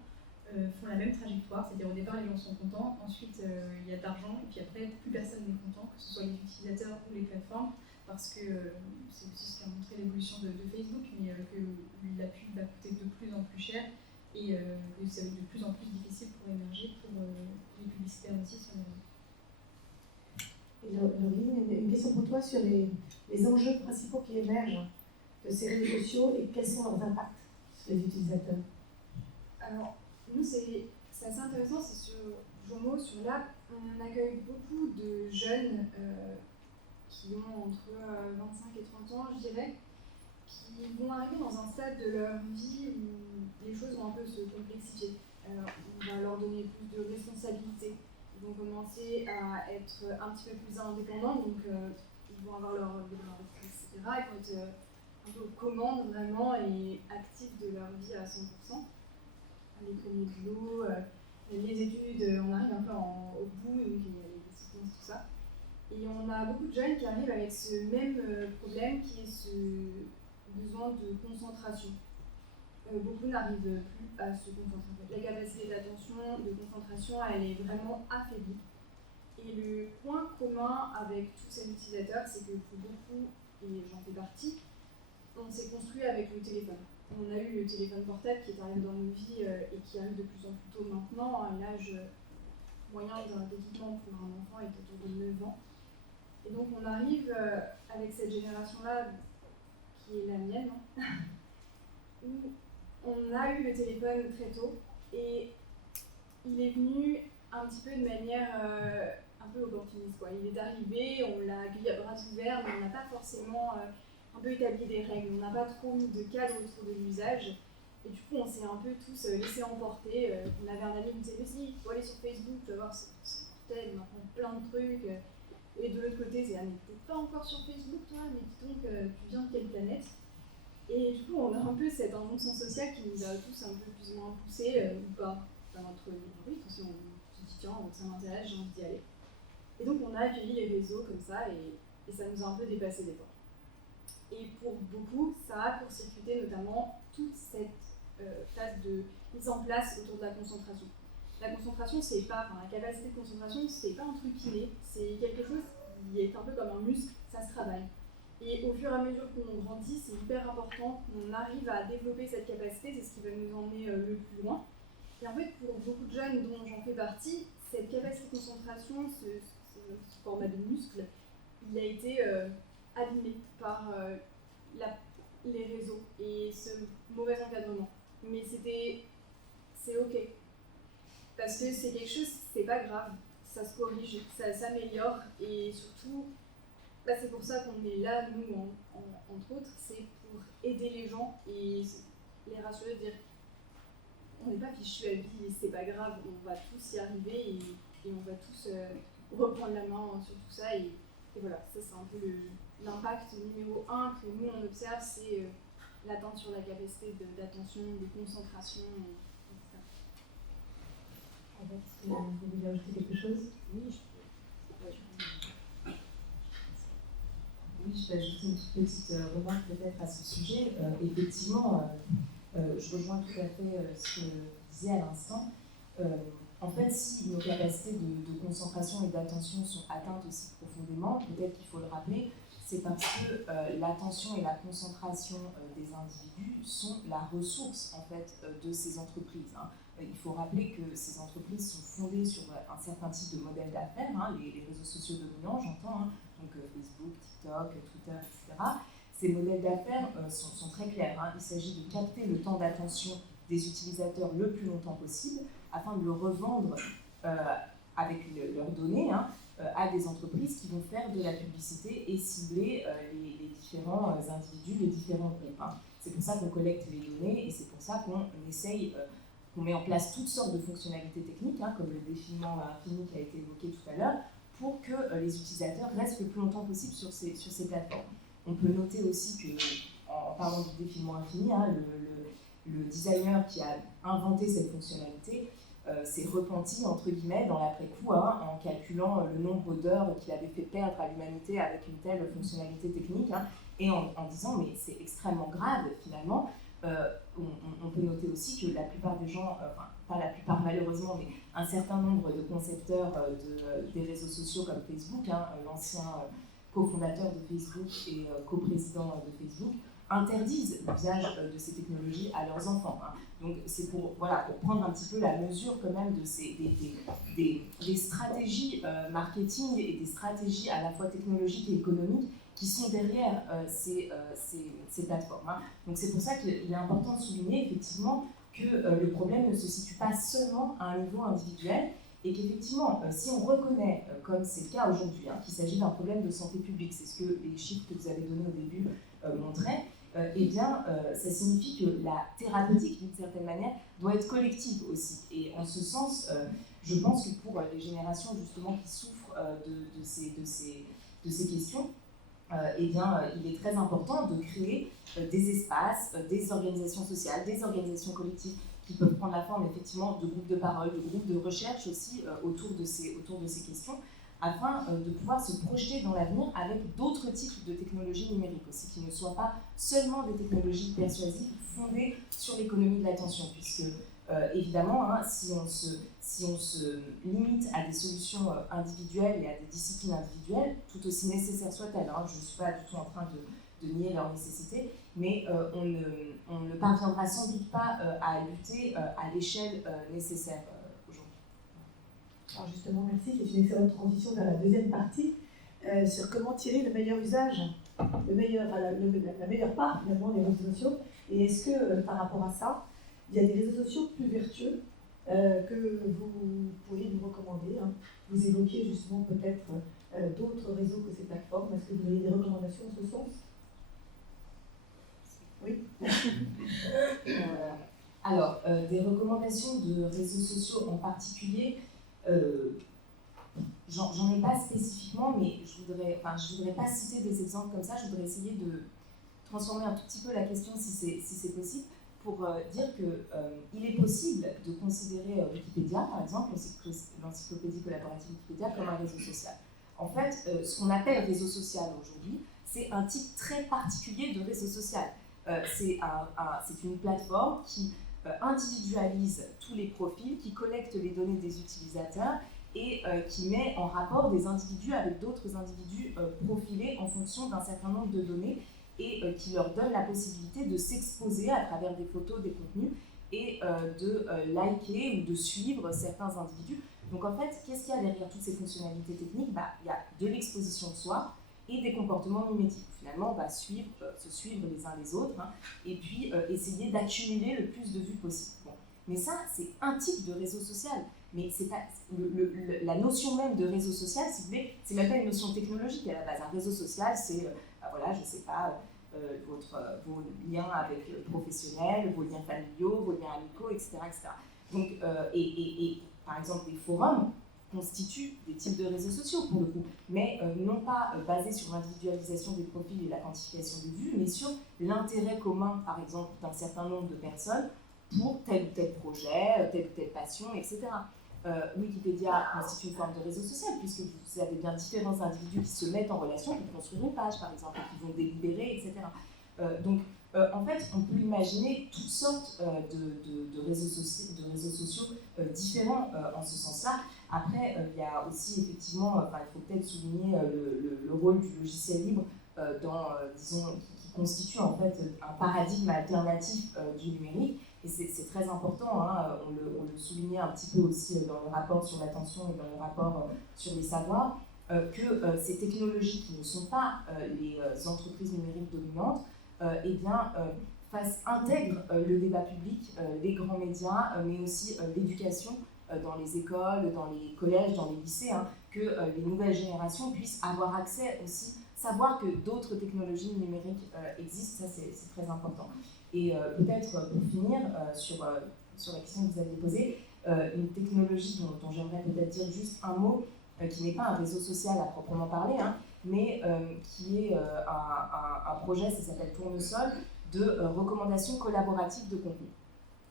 font la même trajectoire, c'est-à-dire au départ les gens sont contents, ensuite il y a de l'argent, et puis après plus personne n'est content, que ce soit les utilisateurs ou les plateformes, parce que c'est aussi ce qu'a montré l'évolution de Facebook, mais que la pub va coûter de plus en plus cher, et que ça va être de plus en plus difficile pour émerger pour les publicitaires aussi sur les réseaux. Et Laureline, une question pour toi sur les enjeux principaux qui émergent de ces réseaux sociaux et quels sont leurs impacts sur les utilisateurs. Alors, nous, c'est assez intéressant, c'est sur Jomo, sur l'app, on accueille beaucoup de jeunes qui ont entre 25 et 30 ans, je dirais, qui vont arriver dans un stade de leur vie où les choses vont un peu se complexifier. On va leur donner plus de responsabilités. Ils vont commencer à être un petit peu plus indépendants, donc ils vont avoir leur etc. Ils vont être un peu aux commandes vraiment et actifs de leur vie à 100%. Les premiers boulots, les études, on arrive un peu au bout, donc il y a les décisions, tout ça. Et on a beaucoup de jeunes qui arrivent avec ce même problème qui est ce besoin de concentration. Beaucoup n'arrivent plus à se concentrer. La capacité d'attention, de concentration, elle est vraiment affaiblie. Et le point commun avec tous ces utilisateurs, c'est que pour beaucoup, et j'en fais partie, on s'est construit avec le téléphone. On a eu le téléphone portable qui est arrivé dans nos vies et qui arrive de plus en plus tôt maintenant. L'âge moyen d'équipement pour un enfant est autour de 9 ans. Et donc on arrive avec cette génération-là, qui est la mienne, où on a eu le téléphone très tôt et il est venu un petit peu de manière un peu opportuniste, quoi. Il est arrivé, on l'a accueilli à bras ouverts, mais on n'a pas forcément un peu établi des règles, on n'a pas trop mis de cadre autour de l'usage. Et du coup, on s'est un peu tous laissés emporter. On avait un ami qui nous disait, mais si, il faut aller sur Facebook, tu vas voir, c'est mortel, on apprend plein de trucs. Et de l'autre côté, c'est, ah, mais t'es pas encore sur Facebook, toi, mais dis donc, tu viens de quelle planète? Et du coup, on a un peu cette injonction sociale qui nous a tous un peu plus ou moins poussés, ou pas, dans notre vie. Si on se dit, tiens, ça m'intéresse, j'ai envie d'y aller. Et donc, on a accueilli les réseaux comme ça, et ça nous a un peu dépassé des fois. Et pour beaucoup, ça a court-circuité notamment toute cette phase de mise en place autour de la concentration. La concentration, c'est pas, la capacité de concentration, c'est pas un truc inné, c'est quelque chose qui est un peu comme un muscle, ça se travaille. Et au fur et à mesure qu'on grandit, c'est hyper important qu'on arrive à développer cette capacité, c'est ce qui va nous emmener le plus loin. Et en fait, pour beaucoup de jeunes dont j'en fais partie, cette capacité de concentration, ce format de muscle, il a été abîmé par les réseaux et ce mauvais encadrement. Mais c'est ok. Parce que c'est quelque chose, c'est pas grave, ça se corrige, ça s'améliore et surtout, c'est pour ça qu'on est là, nous, entre autres, c'est pour aider les gens et les rassurer, dire on n'est pas fichu à vie et c'est pas grave, on va tous y arriver et on va tous reprendre la main sur tout ça et voilà, ça c'est un peu l'impact numéro 1 que nous on observe, c'est l'atteinte sur la capacité d'attention, de concentration, etc. Vous voulez ajouter quelque chose? Oui, je peux ajouter une toute petite remarque peut-être à ce sujet. Effectivement, je rejoins tout à fait ce que vous disiez à l'instant. En fait, si nos capacités de concentration et d'attention sont atteintes aussi profondément, peut-être qu'il faut le rappeler, c'est parce que l'attention et la concentration des individus sont la ressource en fait de ces entreprises. Il faut rappeler que ces entreprises sont fondées sur un certain type de modèle d'affaires, les réseaux sociaux dominants, j'entends, donc Facebook, TikTok, Twitter, etc. Ces modèles d'affaires sont très clairs. Il s'agit de capter le temps d'attention des utilisateurs le plus longtemps possible afin de le revendre avec leurs données à des entreprises qui vont faire de la publicité et cibler les différents individus, les différents groupes. C'est pour ça qu'on collecte les données et c'est pour ça qu'on essaye, qu'on met en place toutes sortes de fonctionnalités techniques, comme le défilement infini qui a été évoqué tout à l'heure, pour que les utilisateurs restent le plus longtemps possible sur ces plateformes. On peut noter aussi que, en parlant du défilement infini, le designer qui a inventé cette fonctionnalité s'est repenti, entre guillemets, dans l'après-coup, en calculant le nombre d'heures qu'il avait fait perdre à l'humanité avec une telle fonctionnalité technique, et en disant, mais c'est extrêmement grave, finalement. On peut noter aussi que la plupart des gens, pas la plupart malheureusement, mais un certain nombre de concepteurs des réseaux sociaux comme Facebook, l'ancien cofondateur de Facebook et coprésident de Facebook, interdisent l'usage de ces technologies à leurs enfants. Donc c'est pour prendre un petit peu la mesure quand même de des stratégies marketing et des stratégies à la fois technologiques et économiques qui sont derrière ces plateformes. Donc c'est pour ça qu'il est important de souligner effectivement que le problème ne se situe pas seulement à un niveau individuel et qu'effectivement, si on reconnaît, comme c'est le cas aujourd'hui, qu'il s'agit d'un problème de santé publique, c'est ce que les chiffres que vous avez donnés au début montraient, eh bien, ça signifie que la thérapeutique, d'une certaine manière, doit être collective aussi. Et en ce sens, je pense que pour les générations justement qui souffrent de ces questions, eh bien, il est très important de créer des espaces, des organisations sociales, des organisations collectives qui peuvent prendre la forme effectivement de groupes de parole, de groupes de recherche aussi autour de ces questions, afin de pouvoir se projeter dans l'avenir avec d'autres types de technologies numériques aussi, qui ne soient pas seulement des technologies persuasives fondées sur l'économie de l'attention, puisque évidemment, si on se limite à des solutions individuelles et à des disciplines individuelles, tout aussi nécessaires soient-elles, je ne suis pas du tout en train de nier leur nécessité, mais on ne parviendra sans doute pas à lutter à l'échelle nécessaire aujourd'hui. Alors justement, merci, c'est une excellente transition vers la deuxième partie, sur comment tirer le meilleur usage, la meilleure part finalement des réseaux sociaux, et est-ce que par rapport à ça, il y a des réseaux sociaux plus vertueux que vous pourriez nous recommander. Vous évoquiez justement peut-être d'autres réseaux que ces plateformes. Est-ce que vous avez des recommandations en ce sens? Oui. Alors, des recommandations de réseaux sociaux en particulier, j'en ai pas spécifiquement, mais je voudrais pas citer des exemples comme ça, je voudrais essayer de transformer un tout petit peu la question si c'est possible, pour dire qu'il est possible de considérer Wikipédia, par exemple, l'encyclopédie collaborative Wikipédia, comme un réseau social. En fait, ce qu'on appelle réseau social aujourd'hui, c'est un type très particulier de réseau social. C'est une plateforme qui individualise tous les profils, qui collecte les données des utilisateurs et qui met en rapport des individus avec d'autres individus profilés en fonction d'un certain nombre de données et qui leur donne la possibilité de s'exposer à travers des photos, des contenus et de liker ou de suivre certains individus. Donc en fait, qu'est-ce qu'il y a derrière toutes ces fonctionnalités techniques? Il y a de l'exposition de soi et des comportements mimétiques. Finalement, on va se suivre les uns les autres et puis essayer d'accumuler le plus de vues possible. Bon. Mais ça, c'est un type de réseau social. Mais c'est pas la notion même de réseau social, si vous voulez, c'est même pas une notion technologique à la base. Un réseau social, c'est, je sais pas, vos liens avec professionnels, vos liens familiaux, vos liens amicaux, etc. Donc, et par exemple, des forums constituent des types de réseaux sociaux pour le coup, mais non pas basés sur l'individualisation des profils et la quantification des vues, mais sur l'intérêt commun, par exemple, d'un certain nombre de personnes pour tel ou tel projet, telle ou telle passion, etc. Wikipédia constitue une forme de réseau social, puisque vous avez bien différents individus qui se mettent en relation pour construire une page, par exemple, et qui vont délibérer, etc. Donc, en fait, on peut imaginer toutes sortes de réseaux sociaux différents en ce sens-là. Après, il y a aussi, effectivement, il faut peut-être souligner le rôle du logiciel libre qui constitue en fait un paradigme alternatif du numérique. Et c'est très important, on le soulignait un petit peu aussi dans le rapport sur l'attention et dans le rapport sur les savoirs, que ces technologies qui ne sont pas les entreprises numériques dominantes, intègrent le débat public, les grands médias, mais aussi l'éducation dans les écoles, dans les collèges, dans les lycées, que les nouvelles générations puissent avoir accès aussi, savoir que d'autres technologies numériques existent, ça c'est très important. Et peut-être pour finir sur la question que vous aviez posée, une technologie dont j'aimerais peut-être dire juste un mot, qui n'est pas un réseau social à proprement parler, mais qui est un projet, ça s'appelle Tournesol, de recommandation collaborative de contenu.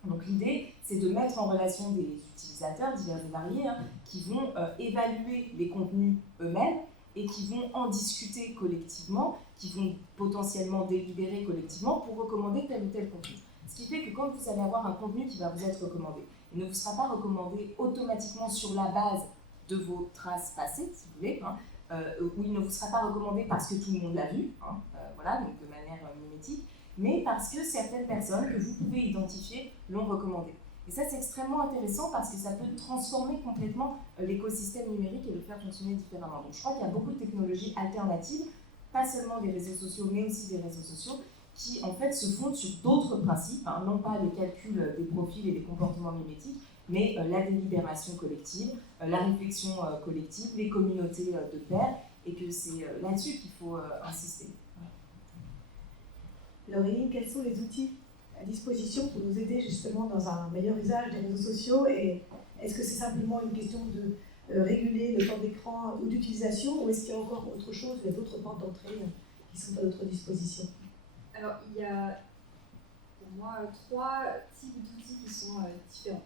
Donc l'idée, c'est de mettre en relation des utilisateurs divers et variés qui vont évaluer les contenus eux-mêmes et qui vont en discuter collectivement, qui vont potentiellement délibérer collectivement pour recommander tel ou tel contenu. Ce qui fait que quand vous allez avoir un contenu qui va vous être recommandé, Il ne vous sera pas recommandé automatiquement sur la base de vos traces passées, si vous voulez, ou il ne vous sera pas recommandé parce que tout le monde l'a vu, voilà, donc de manière mimétique, mais parce que certaines personnes que vous pouvez identifier l'ont recommandé. Et ça, c'est extrêmement intéressant parce que ça peut transformer complètement l'écosystème numérique et le faire fonctionner différemment. Donc je crois qu'il y a beaucoup de technologies alternatives, pas seulement des réseaux sociaux, mais aussi des réseaux sociaux, qui en fait se fondent sur d'autres principes, non pas le calcul des profils et des comportements mimétiques, mais la délibération collective, la réflexion collective, les communautés de pairs, et que c'est là-dessus qu'il faut insister. Laureline, quels sont les outils à disposition pour nous aider justement dans un meilleur usage des réseaux sociaux, et est-ce que c'est simplement une question de réguler le temps d'écran ou d'utilisation, ou est-ce qu'il y a encore autre chose, il y a d'autres portes d'entrée qui sont à notre disposition? Alors, il y a pour moi 3 types d'outils qui sont différents.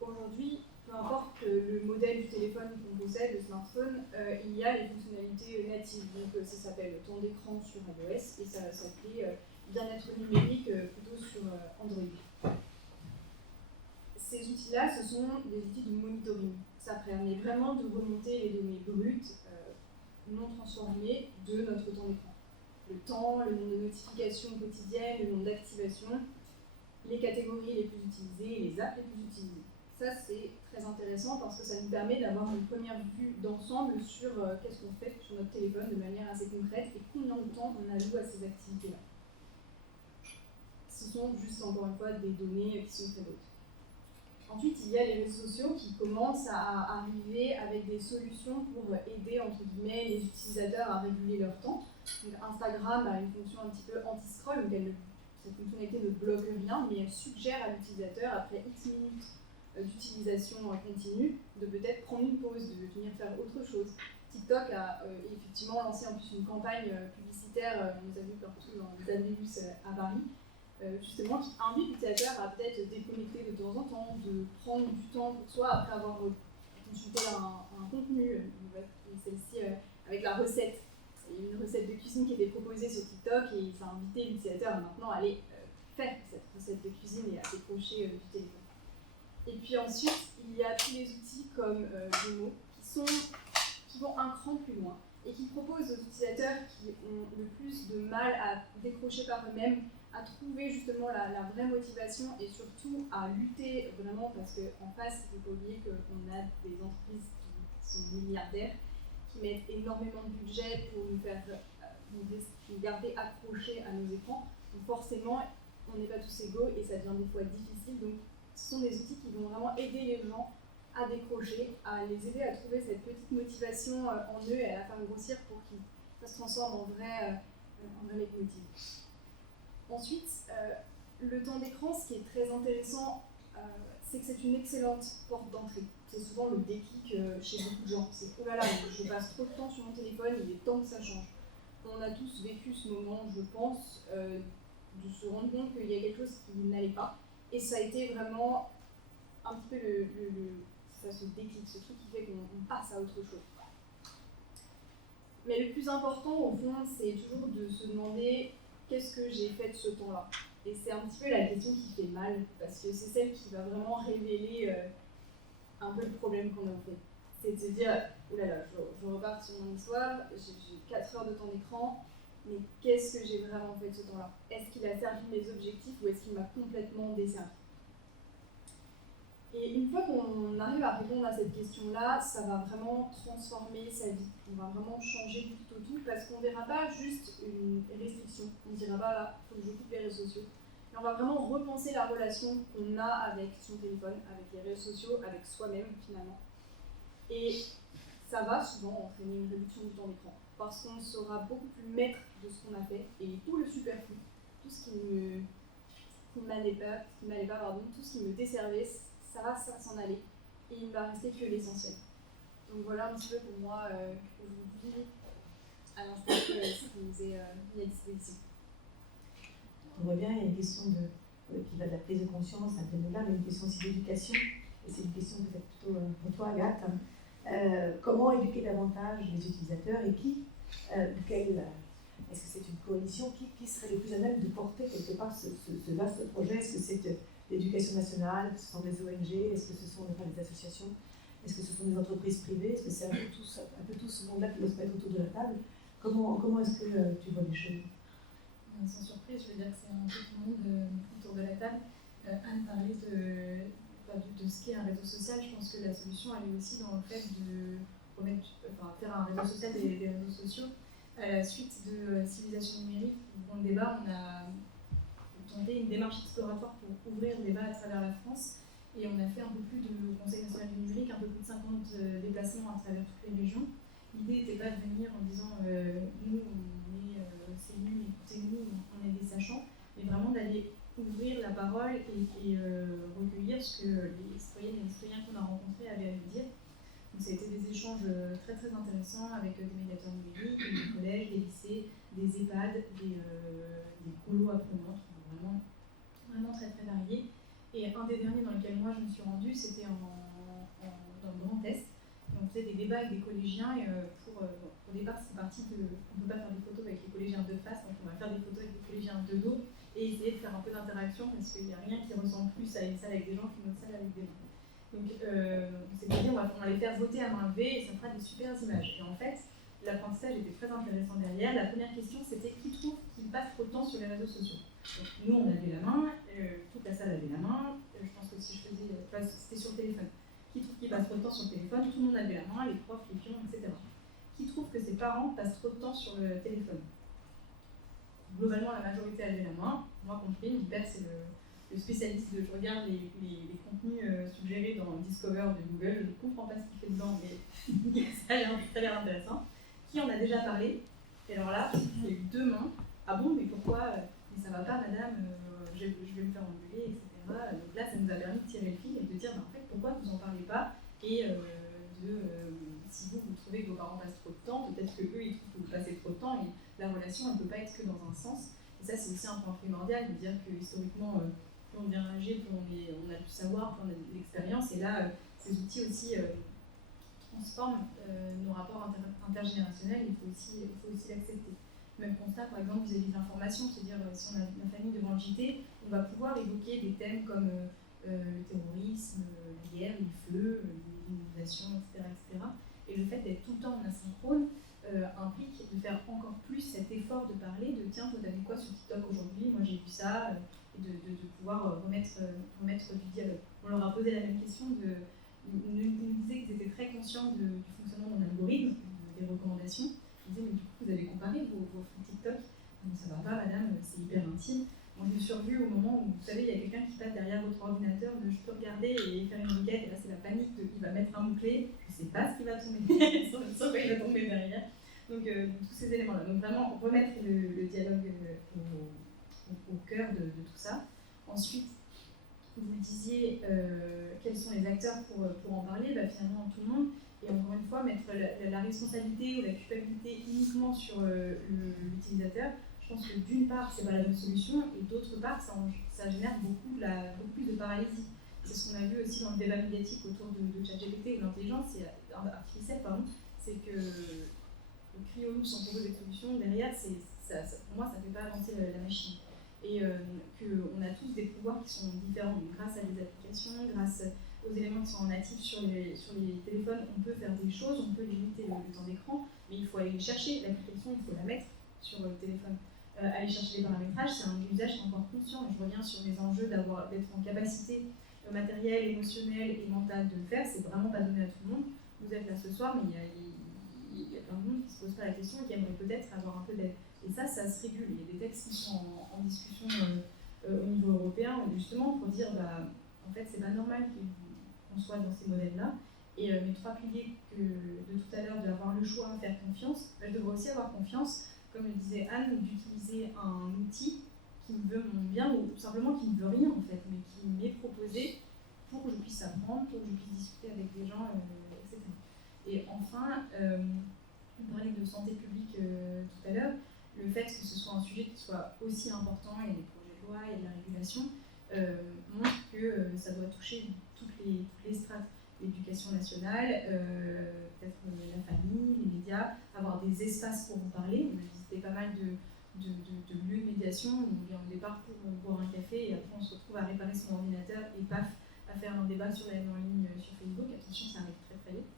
Aujourd'hui, peu importe le modèle du téléphone qu'on possède, le smartphone, il y a les fonctionnalités natives. Donc ça s'appelle temps d'écran sur iOS et ça s'appelait bien-être numérique plutôt sur Android. Ces outils-là, ce sont des outils de monitoring. Ça permet vraiment de remonter les données brutes, non transformées de notre temps d'écran. Le temps, le nombre de notifications quotidiennes, le nombre d'activations, les catégories les plus utilisées, les apps les plus utilisées. Ça, c'est très intéressant parce que ça nous permet d'avoir une première vue d'ensemble sur qu'est-ce qu'on fait sur notre téléphone de manière assez concrète et combien de temps on alloue à ces activités-là. Ce sont juste, encore une fois, des données qui sont très hautes. Ensuite, il y a les réseaux sociaux qui commencent à arriver avec des solutions pour aider, entre guillemets, les utilisateurs à réguler leur temps. Donc, Instagram a une fonction un petit peu anti-scroll, donc cette fonctionnalité ne bloque rien, mais elle suggère à l'utilisateur, après X minutes d'utilisation continue, de peut-être prendre une pause, de venir faire autre chose. TikTok a effectivement lancé en plus une campagne publicitaire, on nous a vu partout dans les Adribus à Paris, justement qui invite l'utilisateur à peut-être déconnecter de temps en temps, de prendre du temps pour soi après avoir consulté un contenu, celle-ci avec la recette. Il y a une recette de cuisine qui était proposée sur TikTok et ça a invité l'utilisateur à maintenant aller faire cette recette de cuisine et à décrocher du téléphone. Et puis ensuite, il y a tous les outils comme Vimo qui vont un cran plus loin et qui proposent aux utilisateurs qui ont le plus de mal à décrocher par eux-mêmes, à trouver justement la vraie motivation et surtout à lutter vraiment parce qu'en face, il ne faut pas oublier qu'on a des entreprises qui sont milliardaires, qui mettent énormément de budget pour nous faire nous garder accrochés à nos écrans. Donc forcément, on n'est pas tous égaux et ça devient des fois difficile. Donc ce sont des outils qui vont vraiment aider les gens à décrocher, à les aider à trouver cette petite motivation en eux et à la faire grossir pour que ça se transforme en vrai leitmotiv. Ensuite, le temps d'écran, ce qui est très intéressant, c'est que c'est une excellente porte d'entrée. C'est souvent le déclic chez beaucoup de gens. C'est « oh là là, je passe trop de temps sur mon téléphone, il est temps que ça change ». On a tous vécu ce moment, je pense, de se rendre compte qu'il y a quelque chose qui n'allait pas. Et ça a été vraiment un petit peu ce déclic, ce truc qui fait qu'on passe à autre chose. Mais le plus important, au fond, c'est toujours de se demander qu'est-ce que j'ai fait de ce temps-là. Et c'est un petit peu la question qui fait mal, parce que c'est celle qui va vraiment révéler un peu le problème qu'on a au fait. C'est de se dire, oh là là, je repars sur mon histoire, j'ai 4 heures de temps d'écran, mais qu'est-ce que j'ai vraiment fait de ce temps-là? Est-ce qu'il a servi mes objectifs ou est-ce qu'il m'a complètement desservi? Et une fois qu'on arrive à répondre à cette question-là, ça va vraiment transformer sa vie. On va vraiment changer du tout au tout parce qu'on ne verra pas juste une restriction. On ne dira pas là, il faut que je coupe les réseaux sociaux. Mais on va vraiment repenser la relation qu'on a avec son téléphone, avec les réseaux sociaux, avec soi-même finalement. Et ça va souvent entraîner une réduction du temps d'écran parce qu'on sera beaucoup plus maître de ce qu'on a fait et tout le superflu, tout ce qui m'allait pas, tout ce qui me desservait, ça va s'en aller et il ne va rester que l'essentiel. Donc voilà un petit peu pour moi aujourd'hui à l'instant ce qui nous est mis à disposition. On voit bien, il y a une question qui va de la prise de conscience, un peu là, mais une question aussi d'éducation, et c'est une question peut-être plutôt pour toi Agathe. Comment éduquer davantage les utilisateurs et est-ce que c'est une coalition qui serait le plus à même de porter quelque part ce vaste projet? Est-ce que c'est l'éducation nationale, est-ce que ce sont des ONG, est-ce que ce sont des associations, est-ce que ce sont des entreprises privées, est-ce que c'est un peu tout ce monde-là qui doit se mettre autour de la table? Comment est-ce que tu vois les choses? Sans surprise, je veux dire que c'est un peu tout le monde autour de la table. Anne parlait de ce qu'est un réseau social. Je pense que la solution, elle est aussi dans le fait de faire un réseau social des réseaux sociaux. À la suite de Civilisation numérique, dans le débat, on a tenté une démarche exploratoire pour ouvrir le débat à travers la France. Et on a fait un peu plus de Conseil national du numérique, un peu plus de 50 déplacements à travers toutes les régions. L'idée n'était pas de venir en disant nous, on est CNU, écoutez-nous, on est des sachants, mais vraiment d'aller ouvrir la parole et recueillir ce que les citoyennes et les citoyens qu'on a rencontrés avaient à nous dire. Donc ça a été des échanges très très intéressants avec des médiateurs numériques, des collèges, des lycées, des EHPAD, des colos apprenantes, vraiment très très variés. Et un des derniers dans lesquels moi je me suis rendue, c'était dans le Grand Est. On faisait des débats avec des collégiens et au départ c'est parti de on ne peut pas faire des photos avec les collégiens de face, donc on va faire des photos avec les collégiens de dos et essayer de faire un peu d'interaction parce qu'il n'y a rien qui ressemble plus à une salle avec des gens qu'une autre salle avec des gens. Donc on s'est dit on va les faire voter à main levée et ça fera des super images. Et en fait l'apprentissage était très intéressant derrière. La première question c'était qui trouve qu'il passe trop de temps sur les réseaux sociaux. Donc, nous on avait la main, toute la salle avait la main, je pense que si je faisais, c'était sur le téléphone. Qui trouve qu'il passe trop de temps sur le téléphone, tout le monde avait la main, les profs, les pions, etc. Qui trouve que ses parents passent trop de temps sur le téléphone? Globalement, la majorité avait la main, moi compris. Mon père, c'est le spécialiste de. Je regarde les contenus suggérés dans Discover de Google, je ne comprends pas ce qu'il fait dedans, mais ça a l'air intéressant. Qui en a déjà parlé? Et alors là, il y a eu 2 mains. Ah bon, mais pourquoi? Mais ça va pas, madame, je vais me faire engueuler, etc. Donc là, ça nous a permis de tirer le fil et de dire, en fait, pourquoi vous en parlez pas? Et si vous trouvez que vos parents passent trop de temps, peut-être qu'eux, ils trouvent que vous passez trop de temps, et la relation, elle ne peut pas être que dans un sens. Et ça, c'est aussi un point primordial, de dire que historiquement, plus on devient âgé, plus on a du savoir, plus on a de l'expérience, et là, ces outils aussi transforment nos rapports intergénérationnels, il faut aussi l'accepter. Même constat, par exemple, vis-à-vis de l'information, c'est-à-dire si on a la famille devant le JT, on va pouvoir évoquer des thèmes comme le terrorisme, la guerre, les feux, l'inondation, etc., etc. Et le fait d'être tout le temps en asynchrone implique de faire encore plus cet effort de parler, de tiens, toi t'as vu quoi sur TikTok aujourd'hui, moi j'ai vu ça, et de pouvoir remettre du dialogue. On leur a posé la même question, ils nous disaient qu'ils étaient très conscients du fonctionnement d'un algorithme, des recommandations. Je disais, mais du coup, vous avez comparé vos TikTok? Non, ça va pas, madame, c'est hyper intime. Moi, je me suis revue au moment où, vous savez, il y a quelqu'un qui passe derrière votre ordinateur, je peux regarder et faire une requête, et là, c'est la panique, il va mettre un mot-clé, je ne sais pas ce qui va tomber, sur quoi il va tomber derrière. Donc, tous ces éléments-là. Donc, vraiment, remettre le dialogue au cœur de tout ça. Ensuite, vous le disiez, quels sont les acteurs pour en parler? Finalement, tout le monde. Et encore une fois, mettre la responsabilité ou la culpabilité uniquement sur l'utilisateur, je pense que d'une part, c'est pas la bonne solution, et d'autre part, ça génère beaucoup plus de paralysie. C'est ce qu'on a vu aussi dans le débat médiatique autour de ChatGPT ou de l'intelligence artificielle, c'est que le cri au loup sans proposer de solution, derrière, pour moi, ça ne fait pas avancer la machine. Et qu'on a tous des pouvoirs qui sont différents. Donc, grâce à des applications, grâce aux éléments qui sont natifs sur les téléphones, on peut faire des choses, on peut limiter le temps d'écran, mais il faut aller les chercher. L'application, il faut la mettre sur le téléphone. Aller chercher les paramétrages, c'est un usage encore conscient. Et je reviens sur les enjeux d'être en capacité matérielle, émotionnelle et mentale de le faire. C'est vraiment pas donné à tout le monde. Vous êtes là ce soir, mais il y a plein de monde qui ne se pose pas la question et qui aimerait peut-être avoir un peu d'aide. Et ça se régule. Il y a des textes qui sont en discussion au niveau européen, justement pour dire, en fait, c'est pas normal qu'on soit dans ces modèles-là. Et mes 3 piliers de tout à l'heure, d'avoir le choix, faire confiance, je devrais aussi avoir confiance, comme le disait Anne, d'utiliser un outil qui me veut mon bien, ou tout simplement qui ne veut rien en fait, mais qui m'est proposé pour que je puisse apprendre, pour que je puisse discuter avec des gens, etc. Et enfin, on parlait de santé publique tout à l'heure, le fait que ce soit un sujet qui soit aussi important, et les projets de loi et de la régulation, montre que ça doit toucher toutes les strates. L'éducation nationale, peut-être la famille, les médias, avoir des espaces pour en parler. On a visité pas mal de lieu de médiation où on vient au départ pour boire un café et après on se retrouve à réparer son ordinateur et paf, à faire un débat sur la haine en ligne sur Facebook. Attention, ça arrive très très vite.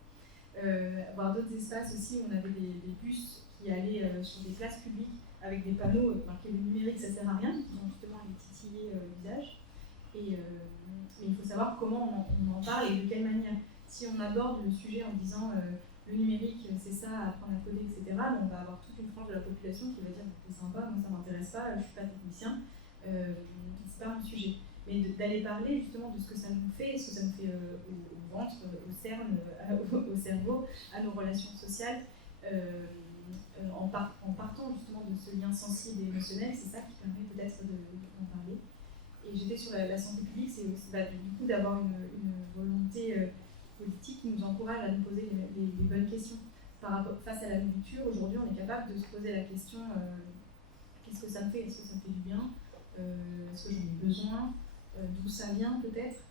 Avoir d'autres espaces aussi où on avait des bus qui allaient sur des places publiques avec des panneaux marqués le numérique ça sert à rien, qui vont justement aller titiller l'usage. Et il faut savoir comment on en parle et de quelle manière. Si on aborde le sujet en disant le numérique c'est ça, apprendre à coder, etc., on va avoir toute une frange de la population qui va dire c'est sympa, moi ça m'intéresse pas, je suis pas technicien, c'est pas mon sujet. Mais d'aller parler justement de ce que ça nous fait, ce que ça nous fait au ventre, au cerne, au cerveau, à nos relations sociales, en partant justement de ce lien sensible et émotionnel, c'est ça qui permet peut-être d'en parler. Et j'étais sur la santé publique, c'est aussi du coup d'avoir une volonté politique qui nous encourage à nous poser les bonnes questions. Face à la nourriture, aujourd'hui on est capable de se poser la question qu'est-ce que ça me fait? Est-ce que ça me fait du bien? Est-ce que j'en ai besoin? D'où ça vient peut-être?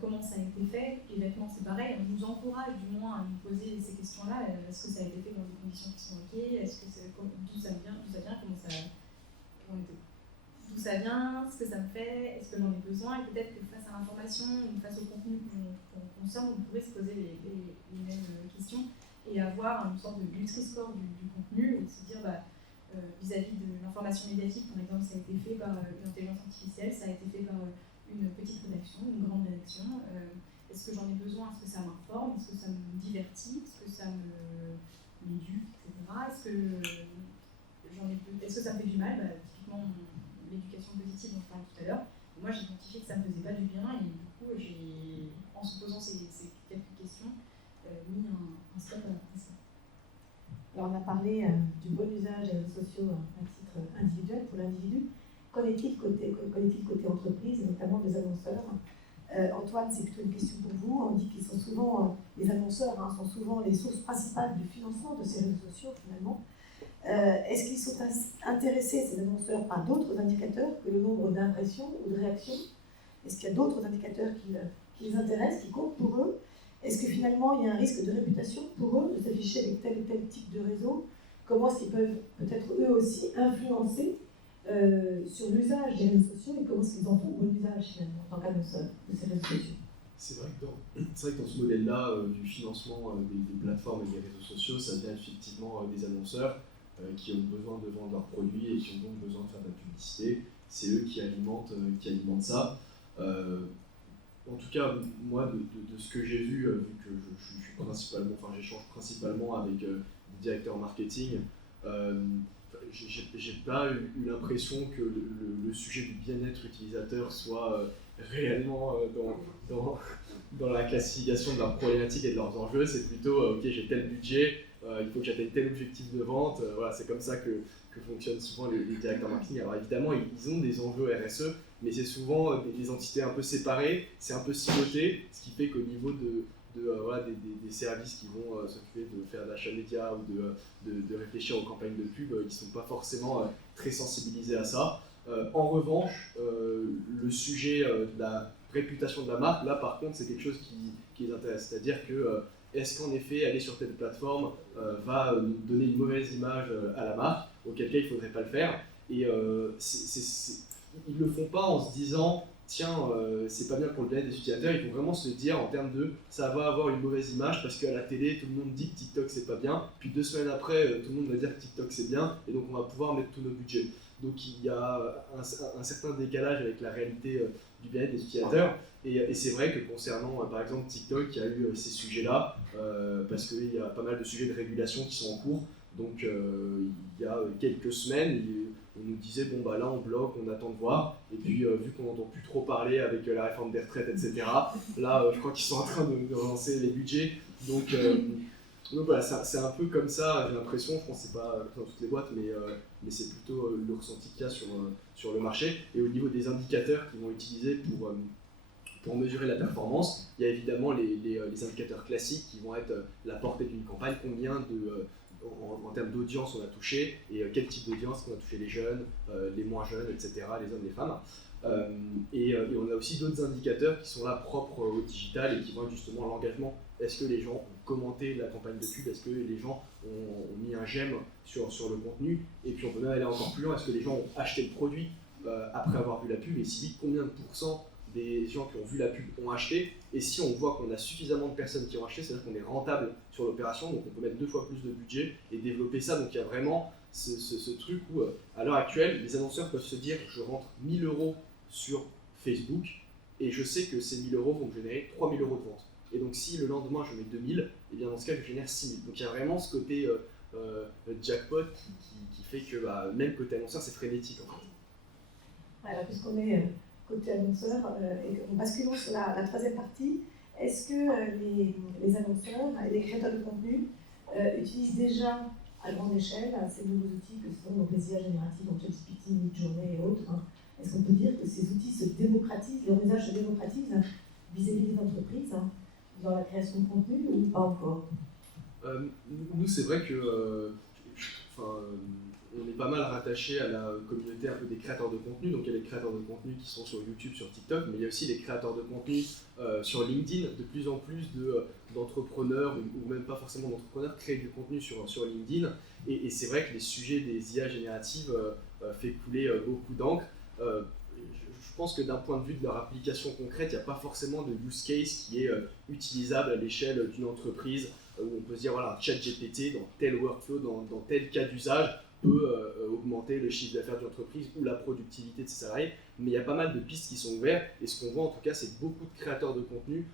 Comment ça a été fait? Les vêtements c'est pareil, on nous encourage du moins à nous poser ces questions-là. Est-ce que ça a été fait dans des conditions qui sont ok? D'où ça vient? D'où ça vient? Ce que ça me fait? Est-ce que j'en ai besoin? Et peut-être que face à l'information ou face au contenu qu'on consomme, on pourrait se poser les mêmes questions et avoir une sorte de Nutri-Score du contenu et se dire vis-à-vis de l'information médiatique, par exemple, ça a été fait par une intelligence artificielle, ça a été fait par une petite rédaction, une grande rédaction. Est-ce que j'en ai besoin? Est-ce que ça m'informe? Est-ce que ça me divertit? Est-ce que ça m'éduque, etc. Est-ce que ça me fait du mal? Typiquement, l'éducation positive dont je parlais tout à l'heure. Moi, j'ai identifié que ça ne me faisait pas du bien et du coup, en se posant ces quelques questions, mis un stop à ça. Alors on a parlé du bon usage des réseaux sociaux à titre individuel pour l'individu. Qu'en est-il côté entreprise, notamment des annonceurs? Antoine, c'est plutôt une question pour vous. On dit qu'ils sont souvent, les annonceurs sont souvent les sources principales du financement de ces réseaux sociaux finalement. Est-ce qu'ils sont intéressés, ces annonceurs, par d'autres indicateurs que le nombre d'impressions ou de réactions? Est-ce qu'il y a d'autres indicateurs qui les intéressent, qui comptent pour eux? Est-ce que finalement il y a un risque de réputation pour eux de s'afficher avec tel ou tel type de réseau? Comment est-ce qu'ils peuvent peut-être eux aussi influencer sur l'usage des réseaux sociaux et comment est-ce qu'ils en font bon usage finalement en tant qu'annonceurs de ces réseaux sociaux? C'est vrai que dans ce modèle-là du financement des plateformes et des réseaux sociaux, ça vient effectivement des annonceurs qui ont besoin de vendre leurs produits et qui ont donc besoin de faire de la publicité. C'est eux qui alimentent ça. En tout cas, moi, de ce que j'ai vu que j'échange principalement avec des directeurs marketing, j'ai pas eu l'impression que le sujet du bien-être utilisateur soit réellement dans la classification de leurs problématiques et de leurs enjeux. C'est plutôt ok, j'ai tel budget, il faut que j'atteigne tel objectif de vente. Voilà, c'est comme ça que fonctionnent souvent les directeurs marketing. Alors évidemment, ils ont des enjeux RSE, mais c'est souvent des entités un peu séparées, c'est un peu siloté, ce qui fait qu'au niveau des services qui vont s'occuper de faire de l'achat média ou de réfléchir aux campagnes de pub, ils ne sont pas forcément très sensibilisés à ça. En revanche, le sujet de la réputation de la marque, là par contre, c'est quelque chose qui les intéresse. C'est-à-dire que est-ce qu'en effet, aller sur telle plateforme va donner une mauvaise image à la marque, auquel cas il ne faudrait pas le faire. Et ils ne le font pas en se disant tiens, c'est pas bien pour le bien des utilisateurs. Il faut vraiment se dire en termes de ça va avoir une mauvaise image parce qu'à la télé tout le monde dit que TikTok c'est pas bien, puis 2 semaines après tout le monde va dire que TikTok c'est bien et donc on va pouvoir mettre tout notre budget. Donc il y a un certain décalage avec la réalité du bien-être des utilisateurs et c'est vrai que concernant par exemple TikTok, il y a eu ces sujets-là parce qu'il y a pas mal de sujets de régulation qui sont en cours. Donc il y a quelques semaines, on nous disait bon bah là on bloque, on attend de voir, et puis vu qu'on n'entend plus trop parler avec la réforme des retraites, etc. Là je crois qu'ils sont en train de relancer les budgets, donc voilà, c'est un peu comme ça, j'ai l'impression, je pense que c'est pas dans toutes les boîtes, mais c'est plutôt le ressenti qu'il y a sur le marché. Et au niveau des indicateurs qu'ils vont utiliser pour mesurer la performance, il y a évidemment les indicateurs classiques qui vont être la portée d'une campagne, combien en termes d'audience on a touché et quel type d'audience on a touché, les jeunes, les moins jeunes, etc., les hommes, les femmes. Et on a aussi d'autres indicateurs qui sont là propres au digital et qui vont être justement l'engagement est-ce que les gens ont commenté la campagne de pub, est-ce que les gens ont mis un j'aime sur le contenu, et puis on peut même aller encore plus loin, est-ce que les gens ont acheté le produit après avoir vu la pub, et si oui, combien de pourcents des gens qui ont vu la pub ont acheté, et si on voit qu'on a suffisamment de personnes qui ont acheté, c'est-à-dire qu'on est rentable sur l'opération, donc on peut mettre 2 fois plus de budget et développer ça. Donc il y a vraiment ce truc où à l'heure actuelle, les annonceurs peuvent se dire je rentre 1000 € sur Facebook et je sais que ces 1000 € vont me générer 3000 € de vente. Et donc si le lendemain je mets 2000, et bien dans ce cas je génère 6000. Donc il y a vraiment ce côté jackpot qui fait que même côté annonceur c'est frénétique en fait. Alors puisqu'on est côté annonceur, et on basculons sur la troisième partie, est-ce que les annonceurs et les créateurs de contenu utilisent déjà à grande échelle ces nouveaux outils que sont donc les IA génératives, donc ChatGPT, Midjourney et autres? Est-ce qu'on peut dire que ces outils se démocratisent, leur usage se démocratise vis-à-vis des entreprises dans la création de contenu ou pas encore? Nous, c'est vrai que on est pas mal rattaché à la communauté un peu des créateurs de contenu. Donc il y a les créateurs de contenu qui sont sur YouTube, sur TikTok, mais il y a aussi les créateurs de contenu sur LinkedIn. De plus en plus d'entrepreneurs, ou même pas forcément d'entrepreneurs, créent du contenu sur LinkedIn. Et c'est vrai que les sujets des IA génératives fait couler beaucoup d'encre. Je pense que d'un point de vue de leur application concrète, il n'y a pas forcément de use case qui est utilisable à l'échelle d'une entreprise, où on peut se dire voilà, ChatGPT dans tel workflow, dans tel cas d'usage, peut augmenter le chiffre d'affaires d'une entreprise ou la productivité de ses salariés. Mais il y a pas mal de pistes qui sont ouvertes, et ce qu'on voit en tout cas, c'est que beaucoup de créateurs de contenu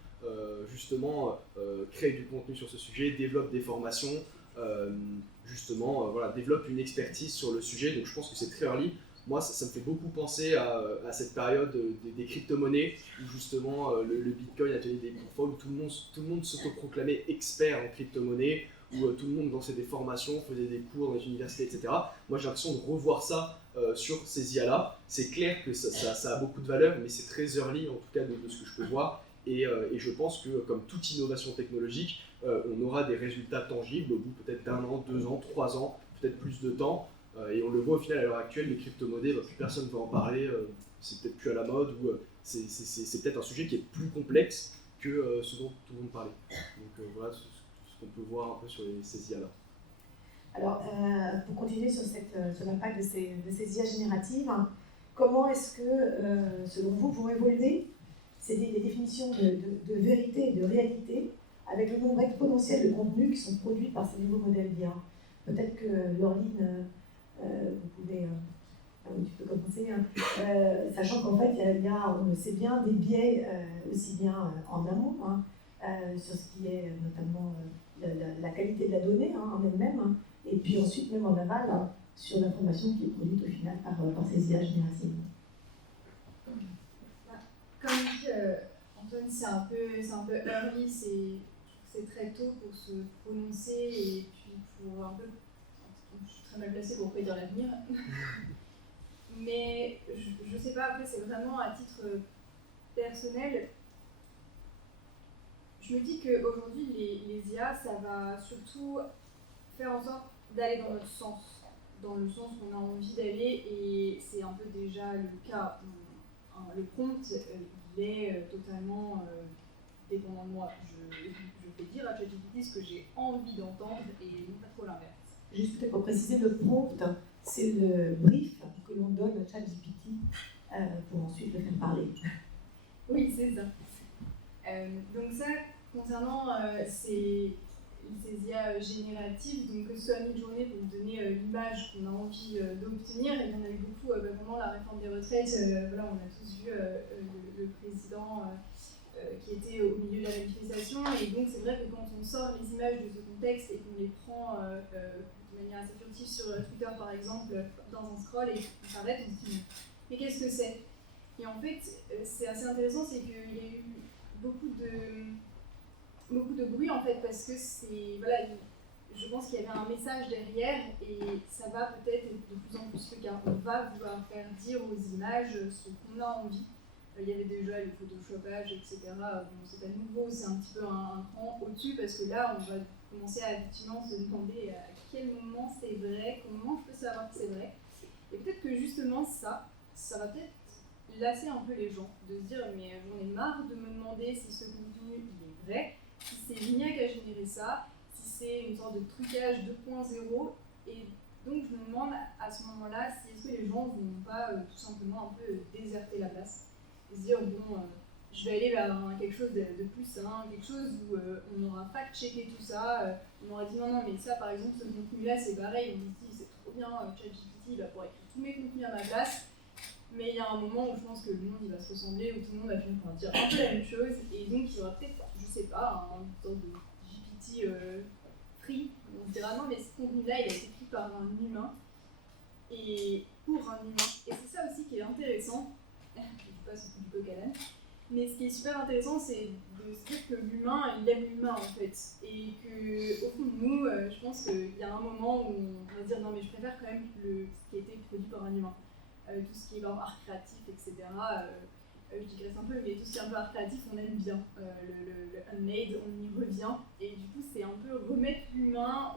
justement créent du contenu sur ce sujet, développent des formations, développent une expertise sur le sujet. Donc je pense que c'est très early. Moi, ça me fait beaucoup penser à cette période des crypto-monnaies, où justement le Bitcoin a tenu des cours folles, où tout le monde s'autoproclamait expert en crypto-monnaie, où tout le monde lançait des formations, faisait des cours dans les universités, etc. Moi, j'ai l'impression de revoir ça sur ces IA-là. C'est clair que ça a beaucoup de valeur, mais c'est très early, en tout cas, de ce que je peux voir. Et je pense que, comme toute innovation technologique, on aura des résultats tangibles au bout peut-être d'1 an, 2 ans, 3 ans, peut-être plus de temps. Et on le voit au final à l'heure actuelle, les crypto-monnaies, plus personne ne va en parler, c'est peut-être plus à la mode, ou c'est peut-être un sujet qui est plus complexe que ce dont tout le monde parlait. Donc voilà ce qu'on peut voir un peu sur ces IA-là. Alors, pour continuer sur l'impact de ces IA génératives, comment est-ce que, selon vous, vont évoluer les définitions de vérité et de réalité avec le nombre exponentiel de contenus qui sont produits par ces nouveaux modèles d'IA? Peut-être que Laureline, vous pouvez, tu peux commencer, sachant qu'en fait il y a, on le sait bien, des biais aussi bien en amont sur ce qui est notamment la qualité de la donnée en elle-même, et puis ensuite même en aval sur l'information qui est produite au final par ces IA génératives. Comme dit Antoine, c'est un peu early, c'est très tôt pour se prononcer et puis pour un peu. Je suis très mal placée pour prédire l'avenir. Mais je sais pas, après c'est vraiment à titre personnel. Je me dis qu'aujourd'hui les IA, ça va surtout faire en sorte d'aller dans notre sens, dans le sens qu'on a envie d'aller, et c'est un peu déjà le cas. Le prompt, il est totalement dépendant de moi. Je fais dire à ChatGPT ce que j'ai envie d'entendre et non pas trop l'inverse. Juste peut-être pour préciser, le prompt, c'est le brief que l'on donne à ChatGPT pour ensuite le faire parler. Oui, c'est ça. Donc ça, concernant ces IA génératives, donc que ce soit Midjourney pour vous donner l'image qu'on a envie d'obtenir, et il y en a eu beaucoup pendant la réforme des retraites. Voilà, on a tous vu le président qui était au milieu de la manifestation, et donc c'est vrai que quand on sort les images de ce contexte et qu'on les prend de manière assez furtive sur Twitter par exemple, dans un scroll, et on s'arrête, on se dit mais qu'est-ce que c'est? Et en fait, c'est assez intéressant, c'est qu'il y a eu beaucoup de bruit en fait, parce que je pense qu'il y avait un message derrière, et ça va peut-être de plus en plus le cas. On va vouloir faire dire aux images ce qu'on a envie. Il y avait déjà le photoshopage, etc. Bon, c'est pas nouveau, c'est un petit peu un cran au-dessus, parce que là, on va commencer à effectivement se demander à quel moment c'est vrai, comment je peux savoir que c'est vrai. Et peut-être que justement ça va peut-être lasser un peu les gens, de se dire mais j'en ai marre de me demander si ce contenu il est vrai, si c'est l'IA qui a généré ça, si c'est une sorte de trucage 2.0. Et donc je me demande à ce moment-là si est-ce que les gens vont pas tout simplement un peu déserter la place et se dire bon, je vais aller vers quelque chose de plus sain, quelque chose où on aura fact-checké tout ça, on aura dit non mais ça par exemple ce contenu-là c'est pareil, on se dit c'est trop bien, ChatGPT il va pouvoir écrire tous mes contenus à ma place. Mais il y a un moment où je pense que le monde il va se ressembler, où tout le monde va finir par dire un peu la même chose, et donc il y aura peut-être, je sais pas, une sorte de GPT free. On se dira non, mais ce contenu-là il a été écrit par un humain, et pour un humain. Et c'est ça aussi qui est intéressant, je passe au coup du coq à l'âne, mais ce qui est super intéressant c'est de se dire que l'humain il aime l'humain en fait, et qu'au fond de nous, je pense qu'il y a un moment où on va dire non, mais je préfère quand même ce qui a été produit par un humain. Tout ce qui est genre art créatif, etc. Je digresse un peu, mais tout ce qui est un peu art créatif, on aime bien. Le handmade, on y revient. Et du coup, c'est un peu remettre l'humain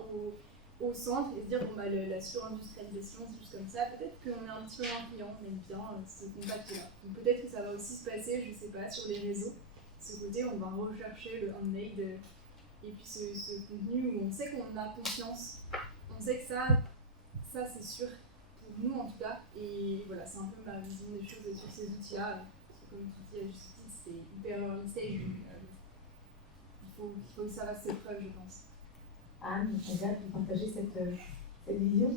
au centre et se dire, bon, bah, la surindustrialisation, c'est juste comme ça. Peut-être qu'on est un petit peu influent, on aime bien ce contact-là. Donc peut-être que ça va aussi se passer, je sais pas, sur les réseaux. Ce côté, on va rechercher le handmade et puis ce contenu où on sait qu'on a confiance. On sait que ça c'est sûr. Pour nous en tout cas, et voilà, c'est un peu ma vision des choses sur ces outils-là. Parce que comme tu dis, à juste titre, c'est hyper early stage, donc il faut que ça fasse ses preuves, je pense. Anne, Agathe, vous partagez cette vision?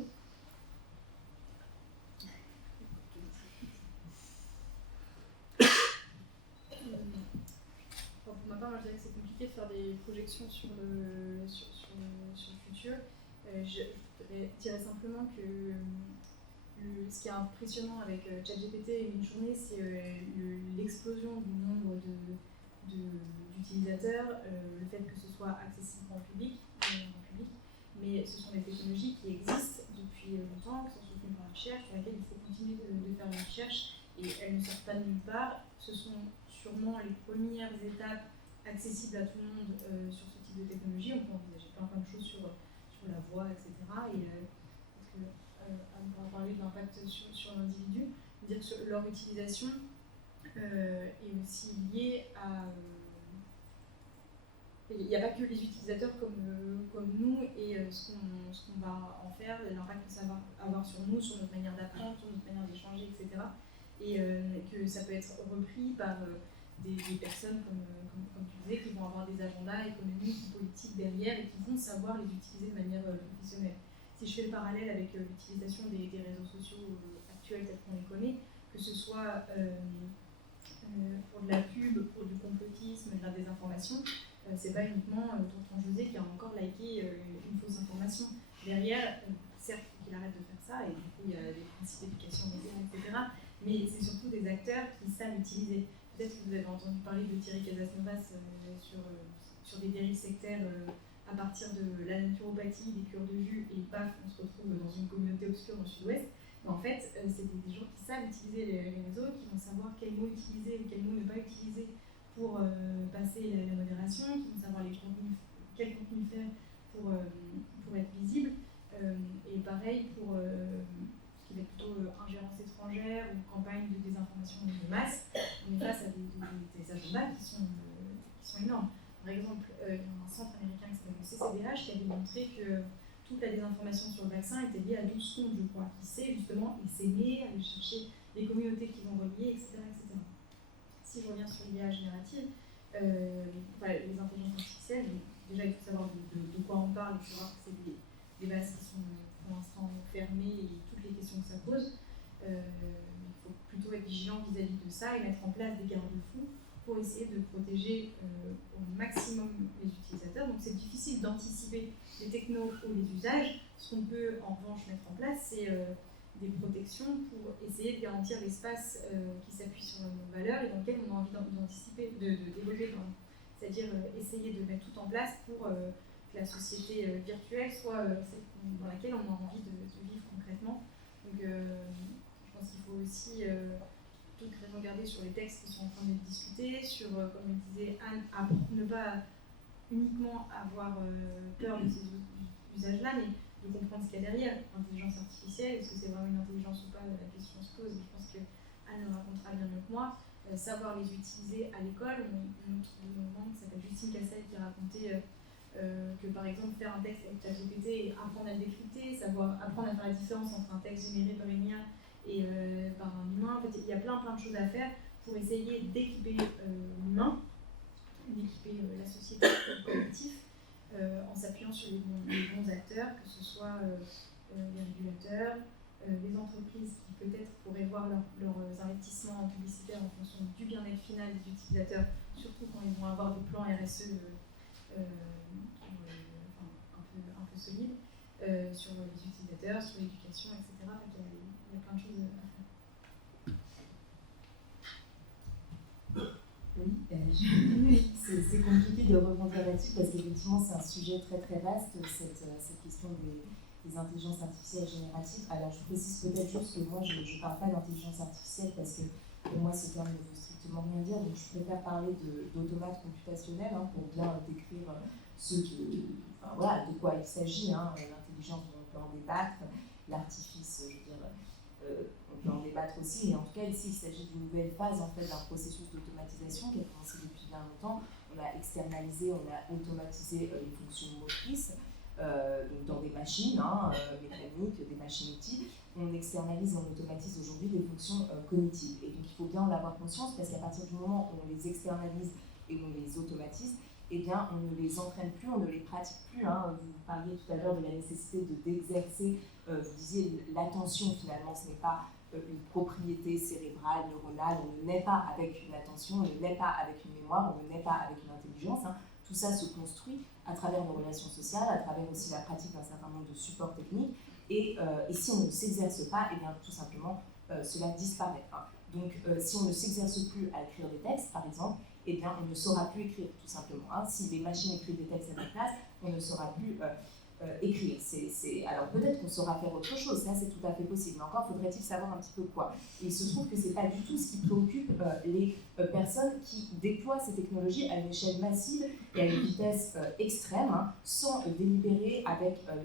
Pour ma part, moi, je dirais que c'est compliqué de faire des projections sur le futur. Je dirais simplement que ce qui est impressionnant avec ChatGPT et Midjourney, c'est l'explosion du nombre d'utilisateurs, le fait que ce soit accessible en public, mais ce sont des technologies qui existent depuis longtemps, qui sont soutenues par la recherche, sur lesquelles il faut continuer de faire la recherche, et elles ne sortent pas de nulle part. Ce sont sûrement les premières étapes accessibles à tout le monde sur ce type de technologie. On peut envisager plein de choses sur la voix, etc. Et parce que Anne pourra parler de l'impact sur l'individu, dire que leur utilisation est aussi liée à... Il n'y a pas que les utilisateurs comme nous et ce qu'on va en faire, l'impact que ça va avoir sur nous, sur notre manière d'apprendre, sur notre manière d'échanger, etc. Et que ça peut être repris par des personnes, comme tu disais, qui vont avoir des agendas économiques, politiques derrière et qui vont savoir les utiliser de manière professionnelle. Si je fais le parallèle avec l'utilisation des réseaux sociaux actuels tels qu'on les connaît, que ce soit pour de la pub, pour du complotisme, de la désinformation, c'est pas uniquement tonton José qui a encore liké une fausse information. Derrière, certes, il faut qu'il arrête de faire ça, et du coup, il y a des principes d'éducation médias, etc. Mais c'est surtout des acteurs qui savent utiliser. Peut-être que vous avez entendu parler de Thierry Casasnovas sur des dérives sectaires à partir de la naturopathie, des cures de jus, et paf, on se retrouve dans une communauté obscure dans le sud-ouest. Mais en fait, c'est des gens qui savent utiliser les réseaux, qui vont savoir quels mots utiliser ou quels mots ne pas utiliser pour passer la modération, qui vont savoir quel contenu faire pour être visible. Et pareil pour ce qui va être plutôt ingérence étrangère ou campagne de désinformation de masse. On est face à des agendas qui sont énormes. Par exemple, il y a un centre américain qui s'appelle le CCDH qui avait montré que toute la désinformation sur le vaccin était liée à 12 comptes, je crois, qui sait justement s'aimer, aller chercher les communautés qui vont relier, etc. Si je reviens sur l'IA générative, les intelligences artificielles, déjà il faut savoir de quoi on parle, il faut savoir que c'est des bases qui sont pour l'instant fermées et toutes les questions que ça pose. Il faut plutôt être vigilant vis-à-vis de ça et mettre en place des garde-fous pour essayer de protéger au maximum les utilisateurs. Donc c'est difficile d'anticiper les technos ou les usages. Ce qu'on peut en revanche mettre en place, c'est des protections pour essayer de garantir l'espace qui s'appuie sur nos valeurs et dans lequel on a envie d'anticiper, d'évoluer. C'est-à-dire essayer de mettre tout en place pour que la société virtuelle soit celle dans laquelle on a envie de vivre concrètement. Donc je pense qu'il faut aussi regarder sur les textes qui sont en train d'être discutés, sur, comme le disait Anne, ne pas uniquement avoir peur de ces usages-là, mais de comprendre ce qu'il y a derrière. L'intelligence artificielle, est-ce que c'est vraiment une intelligence ou pas? La question se pose. Je pense que Anne le racontera bien mieux que moi. savoir les utiliser à l'école. On trouve une maman qui s'appelle Justine Cassel qui racontait que par exemple faire un texte avec ChatGPT et apprendre à le décrypter, apprendre à faire la différence entre un texte généré par une IA et par un humain. En fait, il y a plein de choses à faire pour essayer d'équiper l'humain, d'équiper la société, le collectif, en s'appuyant sur les bons acteurs, que ce soit les régulateurs, les entreprises qui peut-être pourraient voir leurs investissements publicitaires en fonction du bien-être final des utilisateurs, surtout quand ils vont avoir des plans RSE un peu solides, sur les utilisateurs, sur l'éducation, etc. Donc, il y a plein de choses à faire. Oui, c'est compliqué de rebondir là-dessus parce qu'effectivement c'est un sujet très très vaste, cette question des intelligences artificielles génératives. Alors je précise peut-être juste que moi je ne parle pas d'intelligence artificielle parce que pour moi ce terme ne veut strictement rien dire, donc je préfère parler d'automates computationnels pour bien décrire de quoi il s'agit, l'intelligence dont on peut en débattre, l'artifice, je veux dire, on peut en débattre aussi, mais en tout cas ici il s'agit d'une nouvelle phase en fait, d'un processus d'automatisation qui a commencé depuis bien longtemps. On a externalisé, on a automatisé les fonctions motrices donc dans des machines mécaniques, des machines-outils. On externalise et on automatise aujourd'hui des fonctions cognitives. Et donc il faut bien en avoir conscience parce qu'à partir du moment où on les externalise et on les automatise, eh bien, on ne les entraîne plus, on ne les pratique plus. Vous parliez tout à l'heure de la nécessité d'exercer, vous disiez l'attention finalement, ce n'est pas une propriété cérébrale, neuronale, on ne naît pas avec une attention, on ne naît pas avec une mémoire, on ne naît pas avec une intelligence. Tout ça se construit à travers nos relations sociales, à travers aussi la pratique d'un certain nombre de supports techniques. Et si on ne s'exerce pas, eh bien, tout simplement, cela disparaît. Donc, si on ne s'exerce plus à écrire des textes, par exemple, eh bien, on ne saura plus écrire, tout simplement. Si les machines écrivent des textes à notre place, on ne saura plus écrire. Alors, peut-être qu'on saura faire autre chose, ça c'est tout à fait possible, mais encore faudrait-il savoir un petit peu quoi. Et il se trouve que ce n'est pas du tout ce qui préoccupe les personnes qui déploient ces technologies à une échelle massive et à une vitesse extrême, sans délibérer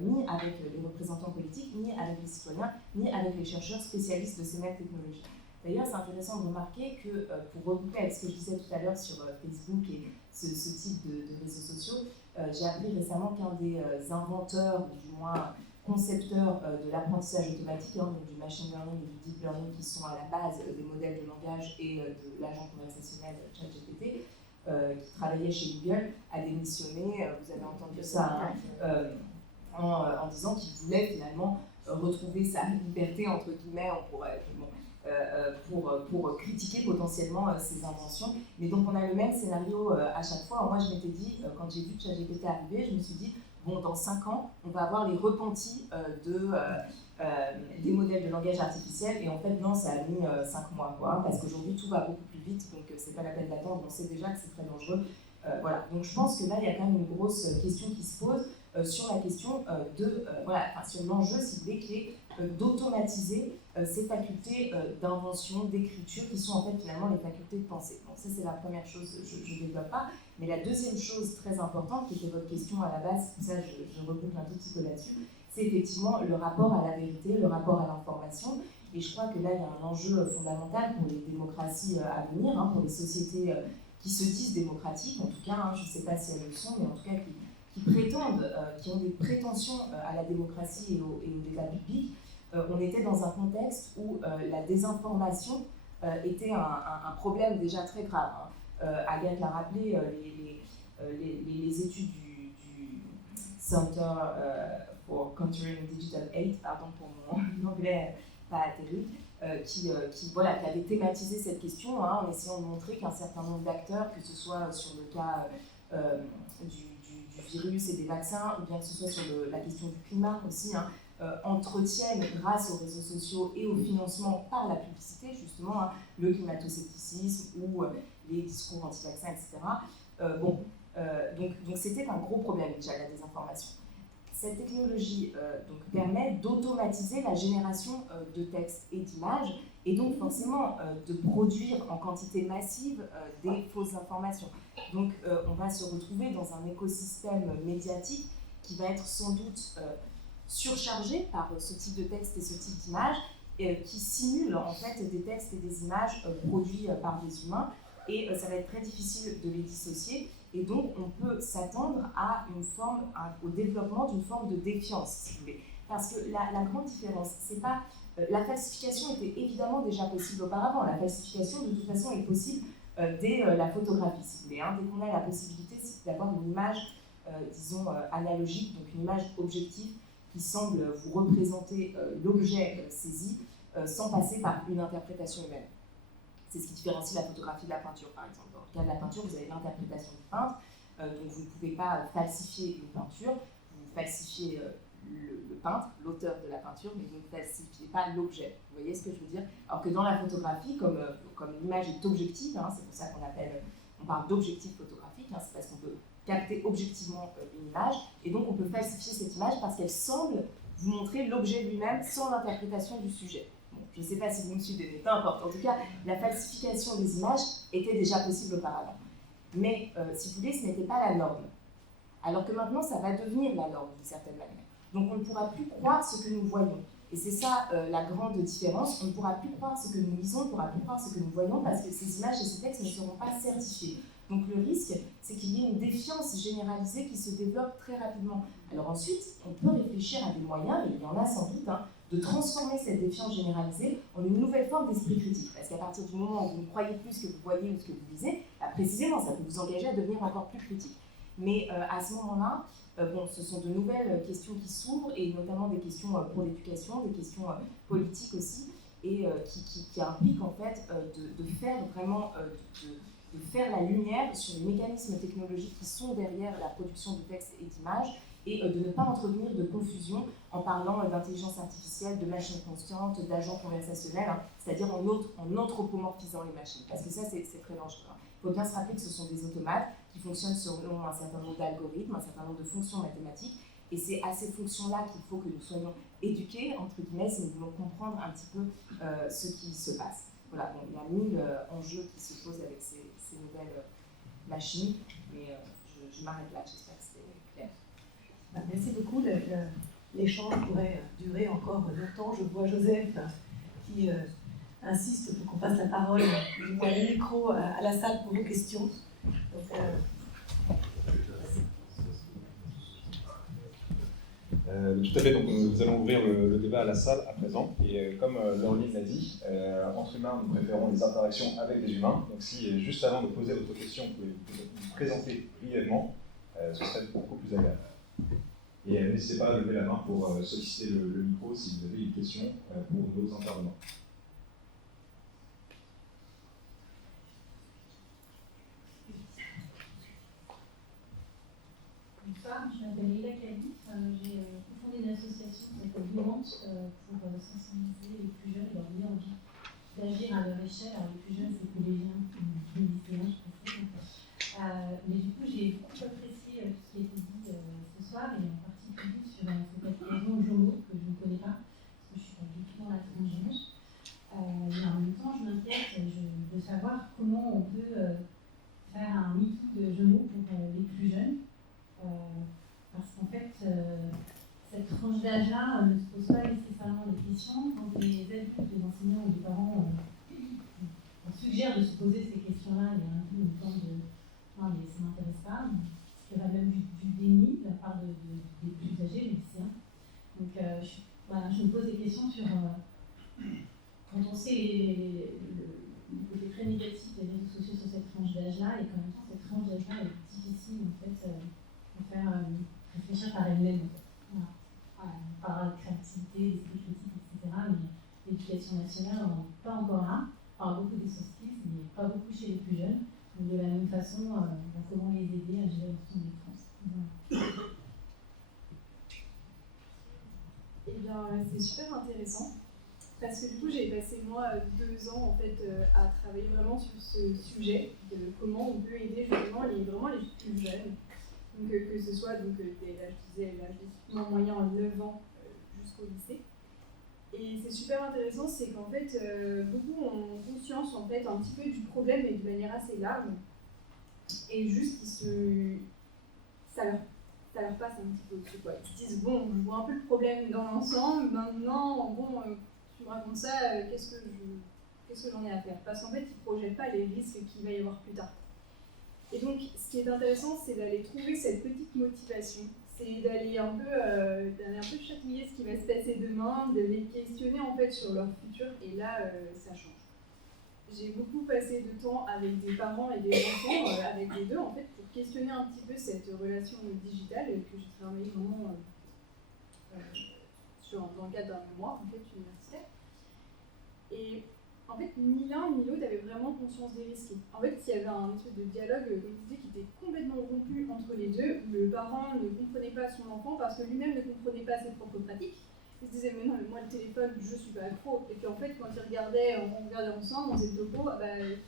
ni avec les représentants politiques, ni avec les citoyens, ni avec les chercheurs spécialistes de ces mêmes technologies. D'ailleurs, c'est intéressant de remarquer que, pour recouper avec ce que je disais tout à l'heure sur Facebook et ce type de réseaux sociaux, j'ai appris récemment qu'un des inventeurs, ou du moins concepteurs de l'apprentissage automatique, donc du machine learning et du deep learning qui sont à la base des modèles de langage et de l'agent conversationnel ChatGPT, qui travaillait chez Google, a démissionné, vous avez entendu ça, en disant qu'il voulait finalement retrouver sa liberté, entre guillemets, on pourrait... pour critiquer potentiellement ces inventions. Mais donc on a le même scénario à chaque fois. Moi je m'étais dit, quand j'ai vu ChatGPT arriver, je me suis dit, bon, dans 5 ans, on va avoir les repentis des modèles de langage artificiel. Et en fait, non, ça a mis 5 mois, parce qu'aujourd'hui tout va beaucoup plus vite, donc c'est pas la peine d'attendre, on sait déjà que c'est très dangereux. Voilà. Donc je pense que là, il y a quand même une grosse question qui se pose sur la question sur l'enjeu, si vous voulez, qui est d'automatiser ces facultés d'invention, d'écriture, qui sont en fait finalement les facultés de pensée. Donc ça c'est la première chose, je ne développe pas. Mais la deuxième chose très importante, qui était votre question à la base, ça je reboucle un tout petit peu là-dessus, c'est effectivement le rapport à la vérité, le rapport à l'information. Et je crois que là il y a un enjeu fondamental pour les démocraties à venir, pour les sociétés qui se disent démocratiques, en tout cas, je ne sais pas si elles le sont, mais en tout cas qui prétendent, qui ont des prétentions à la démocratie et au débat public. On était dans un contexte où la désinformation était un problème déjà très grave. Agathe l'a rappelé, les études du Center for Countering Digital Hate, pardon pour mon anglais pas terrible, qui avait thématisé cette question en essayant de montrer qu'un certain nombre d'acteurs, que ce soit sur le cas du virus et des vaccins, ou bien que ce soit sur la question du climat aussi, entretiennent, grâce aux réseaux sociaux et au financement par la publicité, justement, le climato-scepticisme ou les discours anti-vaccins, etc. Donc c'était un gros problème déjà, la désinformation. Cette technologie permet d'automatiser la génération de textes et d'images, et donc forcément de produire en quantité massive des fausses informations. Donc on va se retrouver dans un écosystème médiatique qui va être sans doute surchargé par ce type de texte et ce type d'image, qui simulent en fait des textes et des images produits par des humains, et ça va être très difficile de les dissocier, et donc on peut s'attendre à au développement d'une forme de défiance, si vous voulez. Parce que la grande différence, c'est pas... la falsification était évidemment déjà possible auparavant. La falsification, de toute façon, est possible dès la photographie, si vous voulez. Dès qu'on a la possibilité d'avoir une image, disons, analogique, donc une image objective qui semble vous représenter l'objet saisi sans passer par une interprétation humaine. C'est ce qui différencie la photographie de la peinture, par exemple. Dans le cas de la peinture, vous avez l'interprétation du peintre, donc vous ne pouvez pas falsifier une peinture, vous falsifiez le peintre, l'auteur de la peinture, mais vous ne falsifiez pas l'objet. Vous voyez ce que je veux dire? Alors que dans la photographie, comme l'image est objective, c'est pour ça on parle d'objectif photographique, c'est parce qu'on peut capter objectivement une image, et donc on peut falsifier cette image parce qu'elle semble vous montrer l'objet lui-même sans l'interprétation du sujet. Bon, je ne sais pas si vous me suivez, mais peu importe. En tout cas, la falsification des images était déjà possible auparavant. Mais, si vous voulez, ce n'était pas la norme. Alors que maintenant, ça va devenir la norme, d'une certaine manière. Donc on ne pourra plus croire ce que nous voyons. Et c'est ça la grande différence. On ne pourra plus croire ce que nous lisons, on ne pourra plus croire ce que nous voyons parce que ces images et ces textes ne seront pas certifiés. Donc le risque, c'est qu'il y ait une défiance généralisée qui se développe très rapidement. Alors ensuite, on peut réfléchir à des moyens, et il y en a sans doute, de transformer cette défiance généralisée en une nouvelle forme d'esprit critique. Parce qu'à partir du moment où vous ne croyez plus ce que vous voyez ou ce que vous lisez, précisément, ça peut vous engager à devenir encore plus critique. Mais à ce moment-là, ce sont de nouvelles questions qui s'ouvrent, et notamment des questions pour l'éducation, des questions politiques aussi, et qui impliquent en fait de faire vraiment, de faire la lumière sur les mécanismes technologiques qui sont derrière la production de textes et d'images, et de ne pas entretenir de confusion en parlant d'intelligence artificielle, de machines conscientes, d'agents conversationnels, c'est-à-dire en anthropomorphisant les machines, parce que ça c'est très dangereux. Il faut bien se rappeler que ce sont des automates qui fonctionnent selon un certain nombre d'algorithmes, un certain nombre de fonctions mathématiques, et c'est à ces fonctions-là qu'il faut que nous soyons éduqués, entre guillemets, si nous voulons comprendre un petit peu ce qui se passe. Voilà, il y a 1000 enjeux qui se posent avec ces nouvelles machines, mais je m'arrête là, j'espère que c'était clair. Merci beaucoup. L'échange pourrait durer encore longtemps. Je vois Joseph qui insiste pour qu'on passe la parole, du moins le micro à la salle pour vos questions. Donc, tout à fait, donc nous allons ouvrir le débat à la salle à présent. Et comme Laureline l'a dit, entre humains, nous préférons les interactions avec des humains. Donc si juste avant de poser votre question, vous pouvez vous présenter brièvement, ce serait beaucoup plus agréable. Et n'hésitez pas à lever la main pour solliciter le micro si vous avez une question pour nos intervenants. Bonsoir, je m'appelle Leila Khalif. J'ai cofondé une association qui s'appelle Vivante pour sensibiliser les plus jeunes et leur donner envie d'agir à leur échelle. Alors les plus jeunes, c'est collégiens, lycéens, je précise. Mais du coup, j'ai beaucoup apprécié tout ce qui a été dit ce soir, et en particulier sur cette application Jomo, que je ne connais pas, parce que je suis pas du tout dans la tranche d'âge. Mais en même temps, je m'inquiète de savoir comment on peut faire un MeToo de Jomo pour les plus jeunes. Parce qu'en fait, cette tranche d'âge-là ne se pose pas nécessairement des questions. Quand les adultes, les enseignants ou les parents suggèrent de se poser ces questions-là, il y a un peu une forme de « non, mais ça ne m'intéresse pas », ce qui va même du déni de la part des plus âgés, les lycéens. Donc je me pose des questions sur quand on sait le côté très négatif des réseaux sociaux sur cette tranche d'âge-là, et qu'en même temps cette tranche d'âge-là est difficile en fait à faire réfléchir par elle-même. En fait. Voilà. On parlera de créativité, d'esprit critique, etc. Mais l'éducation nationale, on n'est pas encore là. On parle beaucoup des soft skills, mais pas beaucoup chez les plus jeunes. Donc de la même façon, comment les aider à gérer l'option de France. Voilà. Eh bien, c'est super intéressant. Parce que du coup, j'ai passé moi 2 ans en fait à travailler vraiment sur ce sujet de comment on peut aider justement vraiment les plus jeunes. Donc que ce soit donc l'âge d'équipement moyen en 9 ans jusqu'au lycée. Et c'est super intéressant, c'est qu'en fait beaucoup ont conscience en fait un petit peu du problème, mais de manière assez large. Et juste ça leur passe un petit peu au-dessus, quoi. Ils se disent bon, je vois un peu le problème dans l'ensemble. Maintenant bon. tu me racontes ça, qu'est-ce que j'en ai à faire? Parce qu'en fait, ils ne projettent pas les risques qu'il va y avoir plus tard. Et donc, ce qui est intéressant, c'est d'aller trouver cette petite motivation, c'est d'aller un peu chatouiller ce qui va se passer demain, de les questionner en fait sur leur futur, et là, ça change. J'ai beaucoup passé de temps avec des parents et des enfants, avec les deux en fait, pour questionner un petit peu cette relation digitale que j'ai travaillé vraiment dans le cadre d'un mémoire en fait, universitaire. Et en fait, ni l'un ni l'autre avait vraiment conscience des risques. En fait, il y avait un espèce de dialogue, comme je disais, qui était complètement rompu entre les deux. Le parent ne comprenait pas son enfant parce que lui-même ne comprenait pas ses propres pratiques. Il se disait, mais non, mais moi le téléphone, je suis pas accro. Et puis en fait, quand on regardait ensemble, on faisait le topo, il y avait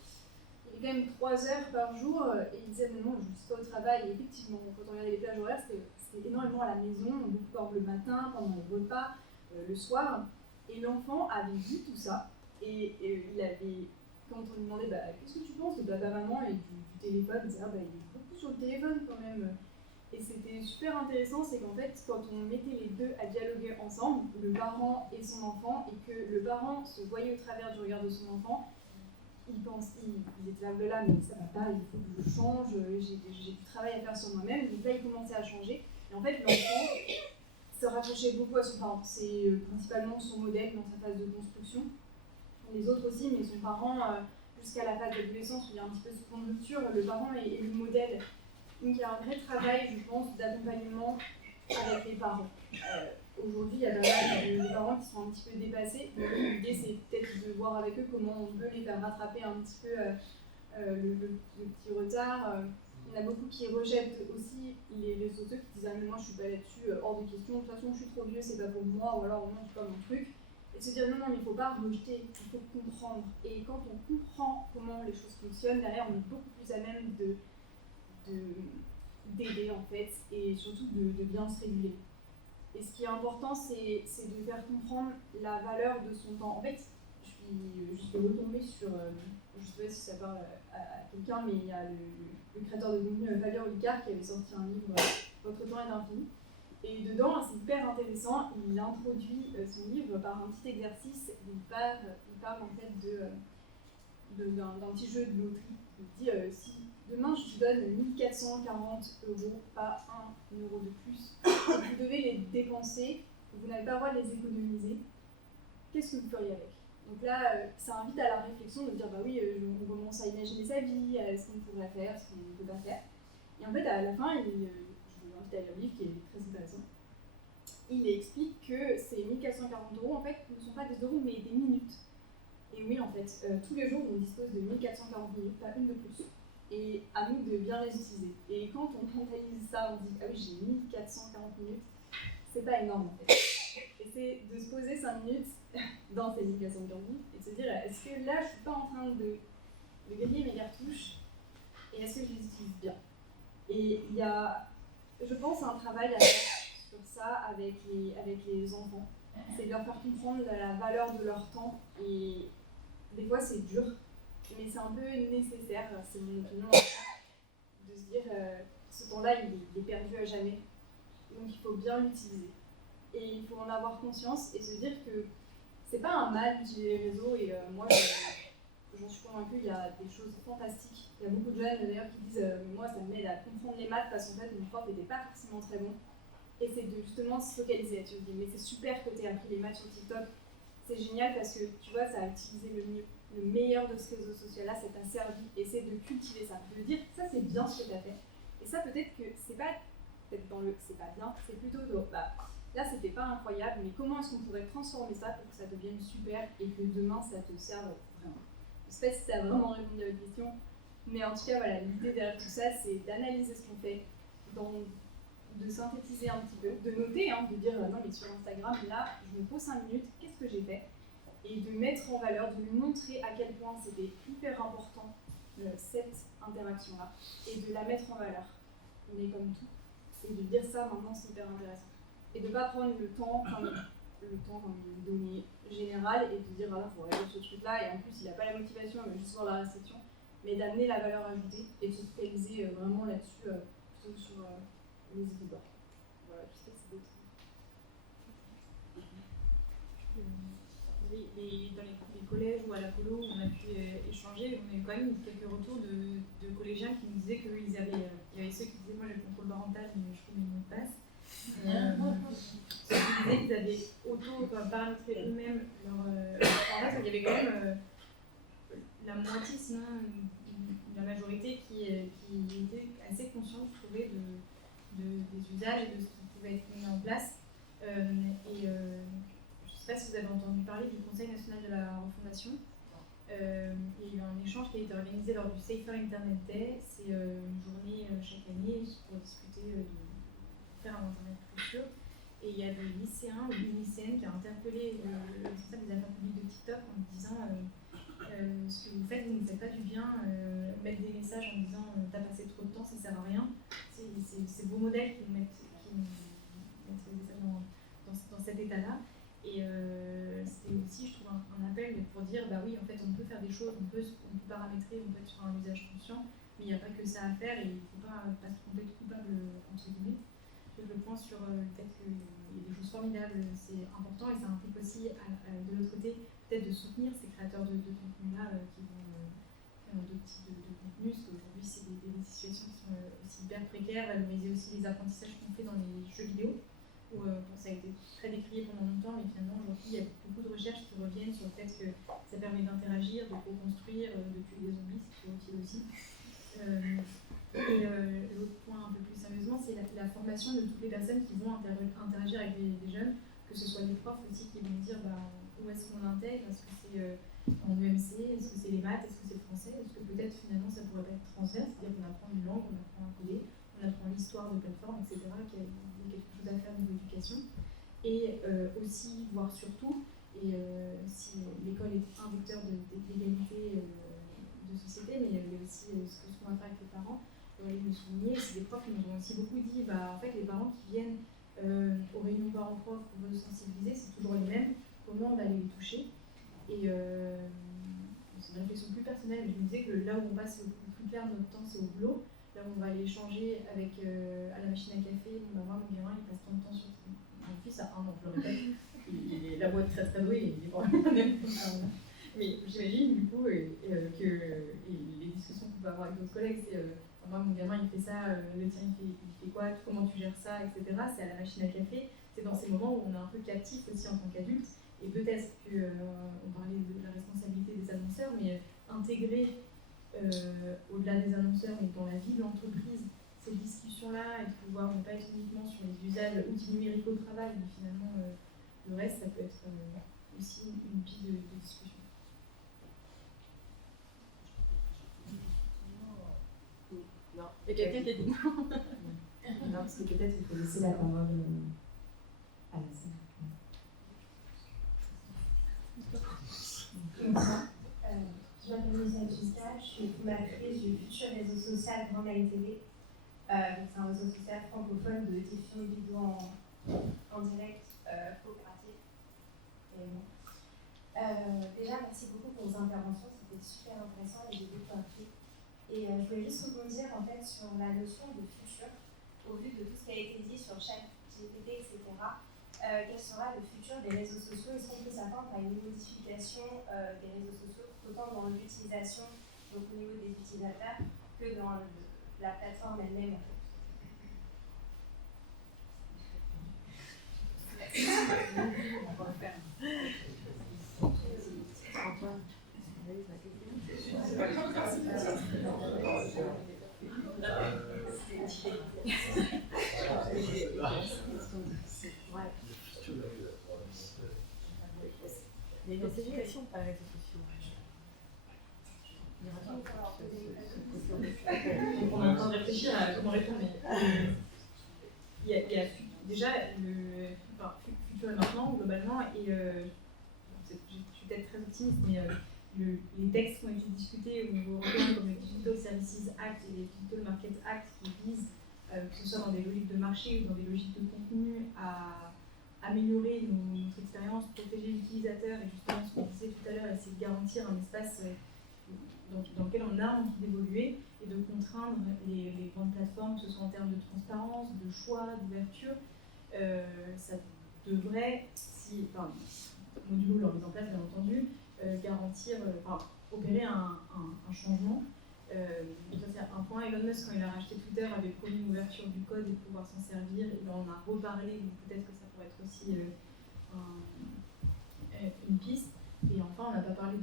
quand même 3 heures par jour. Et il disait, mais non, je ne suis pas au travail. Et effectivement, quand on regardait les plages horaires, c'était énormément à la maison, beaucoup par le matin, pendant les repas, le soir. Et l'enfant avait vu tout ça. Et il avait, quand on lui demandait qu'est-ce que tu penses de papa, maman et du téléphone, il disait il est beaucoup sur le téléphone quand même. Et c'était super intéressant, c'est qu'en fait, quand on mettait les deux à dialoguer ensemble, le parent et son enfant, et que le parent se voyait au travers du regard de son enfant, il était là, mais ça va pas, il faut que je change, j'ai du travail à faire sur moi-même. Donc là, il commençait à changer. Et en fait, l'enfant se rattachait beaucoup à son parent. C'est principalement son modèle dans sa phase de construction. Les autres aussi, mais son parent, jusqu'à la phase d'adolescence où il y a un petit peu ce point de rupture, le parent est le modèle. Donc il y a un vrai travail, je pense, d'accompagnement avec les parents. Aujourd'hui, il y a pas mal de parents qui sont un petit peu dépassés. L'idée, c'est peut-être de voir avec eux comment on peut les faire rattraper un petit peu le petit retard. Il y en a beaucoup qui rejettent aussi les réseaux sociaux, qui disent « Ah mais moi je suis pas là-dessus, hors de question, de toute façon je suis trop vieux, c'est pas pour moi, ou alors non, c'est pas mon truc ». Et se dire non, mais il ne faut pas rejeter, il faut comprendre. Et quand on comprend comment les choses fonctionnent, derrière on est beaucoup plus à même d'aider en fait, et surtout de bien se réguler. Et ce qui est important, c'est de faire comprendre la valeur de son temps. En fait, je suis retombée sur, je ne sais pas si ça parle à quelqu'un, mais il y a le créateur de contenu Fabien Olicard qui avait sorti un livre Votre temps est infini. Et dedans, c'est hyper intéressant, il introduit son livre par un petit exercice, il parle en fait d'un petit jeu de loterie. Il dit si demain je vous donne 1440 €, pas 1 euro de plus, et vous devez les dépenser, vous n'avez pas le droit de les économiser, qu'est-ce que vous feriez avec? Donc là, ça invite à la réflexion de dire bah oui, on commence à imaginer sa vie, ce qu'on pourrait faire, ce qu'on ne peut pas faire. Et en fait, à la fin, je vous invite à lire le livre qui est très intéressant. Il explique que ces 1440 € en fait ne sont pas des euros mais des minutes. Et oui, en fait, tous les jours on dispose de 1440 minutes, pas une de plus. Et à nous de bien les utiliser. Et quand on mentalise ça, on dit ah oui, j'ai 1440 minutes, c'est pas énorme en fait. Et c'est de se poser 5 minutes dans ces 1440 minutes et de se dire est-ce que là je suis pas en train de griller mes cartouches et est-ce que je les utilise bien? Et il y a, je pense, un travail à faire sur ça avec les enfants. C'est de leur faire comprendre la valeur de leur temps. Et des fois, c'est dur, mais c'est un peu nécessaire, c'est mon opinion, de se dire ce temps-là, il est perdu à jamais. Donc, il faut bien l'utiliser. Et il faut en avoir conscience et se dire que c'est pas un mal d'utiliser les réseaux. Et moi, j'en suis convaincue, il y a des choses fantastiques. Il y a beaucoup de jeunes d'ailleurs qui disent moi ça m'aide à comprendre les maths parce qu'en fait mon prof n'était pas forcément très bon. Et c'est de justement se focaliser. Tu te dis mais c'est super que tu aies appris les maths sur TikTok. C'est génial parce que tu vois, ça a utilisé le meilleur de ce réseau social-là, ça t'a servi. Et c'est de cultiver ça, de dire ça c'est bien ce que tu as fait. Et ça peut-être que c'est pas peut-être dans le c'est pas bien, c'est plutôt là c'était pas incroyable, mais comment est-ce qu'on pourrait transformer ça pour que ça devienne super et que demain ça te serve vraiment. Je sais pas si ça a vraiment répondu à votre question, mais en tout cas, voilà, l'idée derrière tout ça, c'est d'analyser ce qu'on fait, de synthétiser un petit peu, de noter, de dire non, mais sur Instagram, là, je me pose 5 minutes, qu'est-ce que j'ai fait? Et de mettre en valeur, de lui montrer à quel point c'était hyper important cette interaction-là, et de la mettre en valeur. On est comme tout, et de dire ça maintenant, c'est hyper intéressant. Et de ne pas prendre le temps comme une donnée générale et de dire voilà, il faut résoudre ce truc-là, et en plus, il n'a pas la motivation, il va juste voir la restriction, mais d'amener la valeur ajoutée et de se focaliser vraiment là-dessus, plutôt sur les équilibres. Voilà, je sais que c'est d'autres. dans les collèges ou à l'Apollo où on a pu échanger, on a eu quand même quelques retours de collégiens qui nous disaient qu'il y avait ceux qui disaient moi j'ai le contrôle parental mais je connais mes mots de passe. Ceux qui disaient qu'ils avaient paramétré eux-mêmes leur parental, il y avait quand même la moitié, sinon la majorité qui était assez consciente, je trouvais, des usages et de ce qui pouvait être mis en place. Je ne sais pas si vous avez entendu parler du Conseil national de la refondation. Il y a eu un échange qui a été organisé lors du Safer Internet Day. C'est une journée chaque année pour discuter de faire un Internet plus sûr. Et il y a des lycéens ou des lycéennes qui ont interpellé le responsable des affaires publiques de TikTok en lui disant ce que vous faites, vous ne faites pas du bien, mettre des messages en disant t'as passé trop de temps, ça sert à rien. C'est vos modèles qui nous mettent dans cet état-là. Et c'était aussi, je trouve, un appel pour dire bah oui, en fait, on peut faire des choses, on peut paramétrer, on peut être sur un usage conscient, mais il n'y a pas que ça à faire et il ne faut pas se tromper de coupable, entre guillemets. Donc, le point sur le fait qu'il y a des choses formidables, c'est important et ça implique aussi, de l'autre côté, peut-être de soutenir ces créateurs de contenu-là qui vont faire d'autres types de contenus, parce qu'aujourd'hui, c'est des situations qui sont aussi hyper précaires, valoriser aussi les apprentissages qu'on fait dans les jeux vidéo, où ça a été très décrié pendant longtemps, mais finalement, aujourd'hui, il y a beaucoup de recherches qui reviennent sur le fait que ça permet d'interagir, de co-construire, de tuer des zombies, ce qui est utile aussi. L'autre point un peu plus sérieusement, c'est la formation de toutes les personnes qui vont interagir avec les jeunes, que ce soit les profs aussi qui vont dire où est-ce qu'on l'intègre, est-ce que c'est en EMC, est-ce que c'est les maths, est-ce que c'est le français, est-ce que peut-être finalement ça pourrait pas être transverse, c'est-à-dire qu'on apprend une langue, on apprend à coder, on apprend l'histoire de plateforme, etc., qu'il y a quelque chose à faire au niveau éducation. Et aussi, voire surtout, et si l'école est un vecteur d'égalité de société, mais il y a aussi ce qu'on va faire avec les parents. Le souligner, c'est des profs qui nous ont aussi beaucoup dit en fait, les parents qui viennent aux réunions parents-profs pour vous sensibiliser, c'est toujours les mêmes, comment on va les toucher. Et c'est une réflexion plus personnelle, mais je me disais que là où on passe le plus clair de notre temps, c'est au boulot. Là où on va aller échanger avec, à la machine à café, moi, mon gamin, il passe tant de temps sur mon fils a 1 an, je le répète, il est la voix très très douée, il est pas mais j'imagine du coup que les discussions qu'on peut avoir avec d'autres collègues, c'est moi mon gamin il fait ça, le tien il fait quoi, comment tu gères ça, etc. C'est à la machine à café, c'est dans ces moments où on est un peu captif aussi en tant qu'adulte, et peut-être qu'on parlait de la responsabilité des annonceurs, mais intégrer au-delà des annonceurs, mais dans la vie de l'entreprise, ces discussions-là, et de pouvoir ne pas être uniquement sur les usages outils numériques au travail, mais finalement le reste, ça peut être aussi une piste de discussion. Non. Il y a quelqu'un qui a dit non. Non, parce que peut-être il faut laisser la parole à la scène. Je m'appelle Lisa Giscard, je suis fondatrice du futur réseau social Grand Line TV. C'est un réseau social francophone de diffusion vidéo en direct coopératif. Déjà, merci beaucoup pour vos interventions, c'était super intéressant et j'ai beaucoup appris. Et je voulais juste rebondir en fait sur la notion de futur, au vu de tout ce qui a été dit sur ChatGPT, etc. Quel sera le futur des réseaux sociaux? Est-ce qu'on peut s'attendre à une modification des réseaux sociaux, autant dans l'utilisation, donc au niveau des utilisateurs, que dans la plateforme elle-même en fait? Il y a une association par les réseaux sociaux. On est en train de réfléchir à comment répondre. Il y a déjà futur et maintenant, globalement, et je suis peut-être très optimiste, mais les textes qui ont été discutés au niveau européen, comme le Digital Services Act et le Digital Market Act, qui visent, que ce soit dans des logiques de marché ou dans des logiques de contenu, à améliorer notre expérience, protéger l'utilisateur, et justement ce qu'on disait tout à l'heure, essayer de garantir un espace dans lequel on a envie d'évoluer et de contraindre les grandes plateformes, que ce soit en termes de transparence, de choix, d'ouverture. Ça devrait, modulo leur mise en place, bien entendu, opérer un changement. Ça c'est un point. Elon Musk, quand il a racheté Twitter, avait promis une ouverture du code et de pouvoir s'en servir. Il en a reparlé, donc peut-être que ça pourrait être aussi une piste. Et enfin, on n'a pas parlé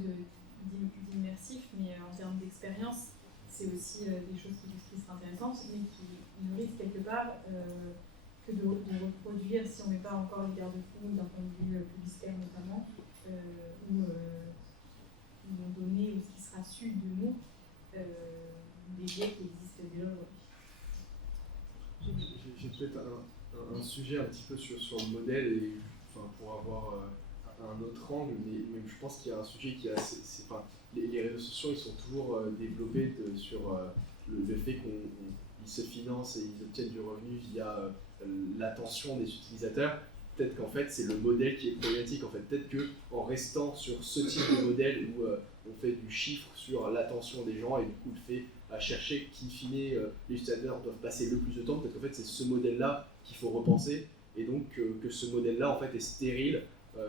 d'immersif, mais en termes d'expérience, c'est aussi des choses qui seraient intéressantes, mais qui nourrissent quelque part que de reproduire, si on ne met pas encore les garde-fous d'un point de vue publicitaire notamment, ou donner ce qui sera su de nous, des biais qui existent déjà aujourd'hui. J'ai peut-être un sujet un petit peu sur le modèle, et, enfin, pour avoir un autre angle, mais je pense qu'il y a un sujet qui est assez... les réseaux sociaux, ils sont toujours développés sur le fait qu'ils se financent et ils obtiennent du revenu via l'attention des utilisateurs. Peut-être qu'en fait, c'est le modèle qui est problématique. En fait, peut-être qu'en restant sur ce type de modèle où on fait du chiffre sur l'attention des gens et du coup le fait à chercher qu'in fine les utilisateurs doivent passer le plus de temps, peut-être qu'en fait c'est ce modèle-là qu'il faut repenser, et donc que ce modèle-là en fait est stérile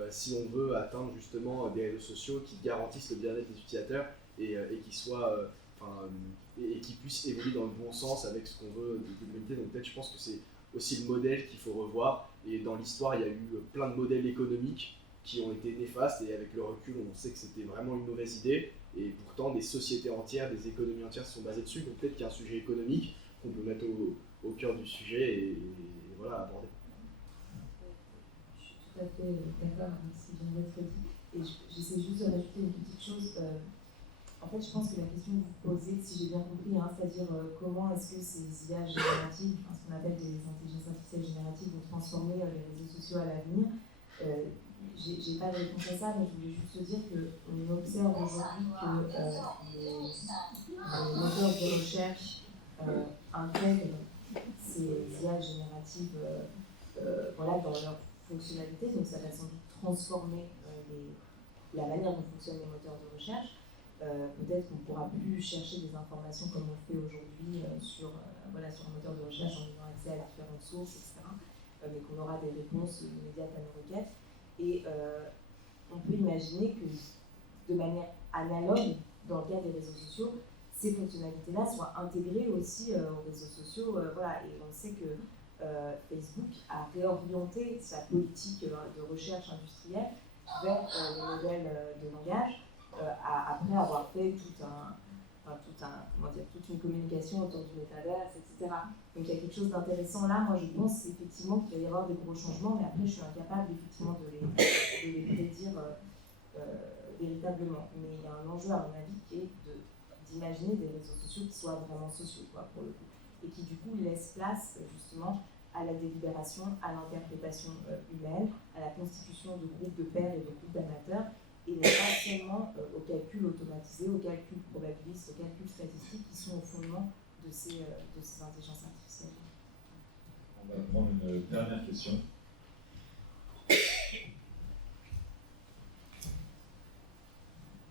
si on veut atteindre justement des réseaux sociaux qui garantissent le bien-être des utilisateurs et qui soient et qui puissent évoluer dans le bon sens avec ce qu'on veut de l'humanité. Donc peut-être je pense que c'est aussi le modèle qu'il faut revoir, et dans l'histoire il y a eu plein de modèles économiques qui ont été néfastes, et avec le recul on sait que c'était vraiment une mauvaise idée, et pourtant des sociétés entières, des économies entières se sont basées dessus. Donc peut-être qu'il y a un sujet économique qu'on peut mettre au cœur du sujet et voilà, aborder. Je suis tout à fait d'accord avec ce qui vient d'être dit, et j'essaie juste de rajouter une petite chose. En fait, je pense que la question que vous posez, si j'ai bien compris, c'est-à-dire comment est-ce que ces IA génératives, ce qu'on appelle des intelligences artificielles génératives, vont transformer les réseaux sociaux à l'avenir. J'ai pas de réponse à ça, mais je voulais juste dire qu'on observe aujourd'hui que les moteurs de recherche intègrent ces IA génératives dans leur fonctionnalité, donc ça va sans doute transformer la manière dont fonctionnent les moteurs de recherche. Peut-être qu'on ne pourra plus chercher des informations comme on fait aujourd'hui sur un moteur de recherche en ayant accès à différentes sources, etc. Mais qu'on aura des réponses immédiates à nos requêtes. Et on peut imaginer que de manière analogue, dans le cas des réseaux sociaux, ces fonctionnalités-là soient intégrées aussi aux réseaux sociaux. Et on sait que Facebook a réorienté sa politique de recherche industrielle vers les modèles de langage. Après avoir fait toute une communication autour du métavers, etc. Donc il y a quelque chose d'intéressant là. Moi je pense effectivement qu'il va y avoir des gros changements, mais après je suis incapable effectivement de les prédire véritablement. Mais il y a un enjeu à mon avis qui est d'imaginer des réseaux sociaux qui soient vraiment sociaux, pour le coup, et qui du coup laissent place justement à la délibération, à l'interprétation humaine, à la constitution de groupes de pairs et de groupes d'amateurs, et non pas seulement au calcul automatisé, au calcul probabiliste, au calcul statistique qui sont au fondement de ces intelligences artificielles. On va prendre une dernière question.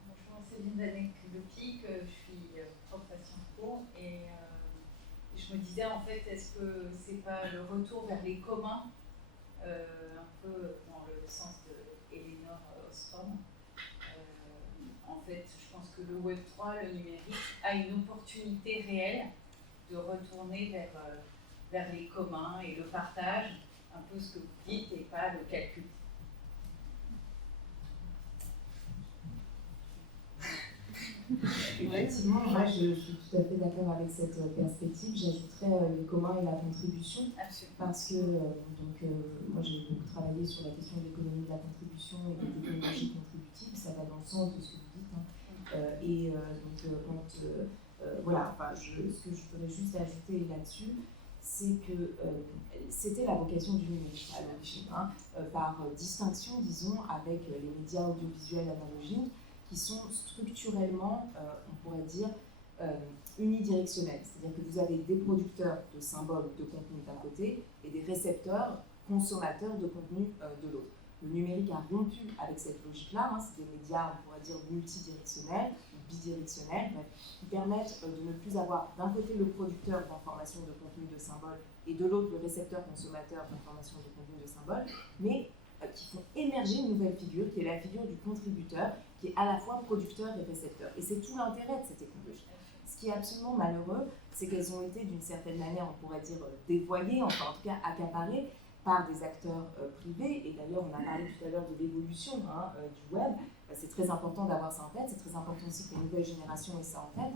Bonjour, Céline Danec-Lepic, je suis prof à Sciences Po, et je me disais en fait, est-ce que c'est pas le retour vers les communs, un peu dans le sens de Eleanor Ostrom. En fait, je pense que le Web3, le numérique, a une opportunité réelle de retourner vers les communs et le partage, un peu ce que vous dites, et pas le calcul. Effectivement, moi je suis tout à fait d'accord avec cette perspective. J'ajouterais les communs et la contribution. Absolument. Parce que moi j'ai beaucoup travaillé sur la question de l'économie de la contribution et des technologies contributives. Ça va dans le sens de ce que vous dites. Ce que je voudrais juste ajouter là-dessus, c'est que c'était la vocation du numérique à l'origine, par distinction, disons, avec les médias audiovisuels analogiques, qui sont structurellement, on pourrait dire, unidirectionnels. C'est-à-dire que vous avez des producteurs de symboles de contenu d'un côté et des récepteurs, consommateurs de contenu de l'autre. Le numérique a rompu avec cette logique-là. C'est des médias, on pourrait dire, multidirectionnels, bidirectionnels, qui permettent de ne plus avoir d'un côté le producteur d'informations de contenu de symboles et de l'autre le récepteur consommateur d'informations de contenu de symboles, mais qui font émerger une nouvelle figure, qui est la figure du contributeur, qui est à la fois producteur et récepteur. Et c'est tout l'intérêt de ces technologies. Ce qui est absolument malheureux, c'est qu'elles ont été d'une certaine manière, on pourrait dire, dévoyées, enfin en tout cas accaparées par des acteurs privés. Et d'ailleurs, on a parlé tout à l'heure de l'évolution du web. C'est très important d'avoir ça en tête. C'est très important aussi que les nouvelles générations aient ça en tête.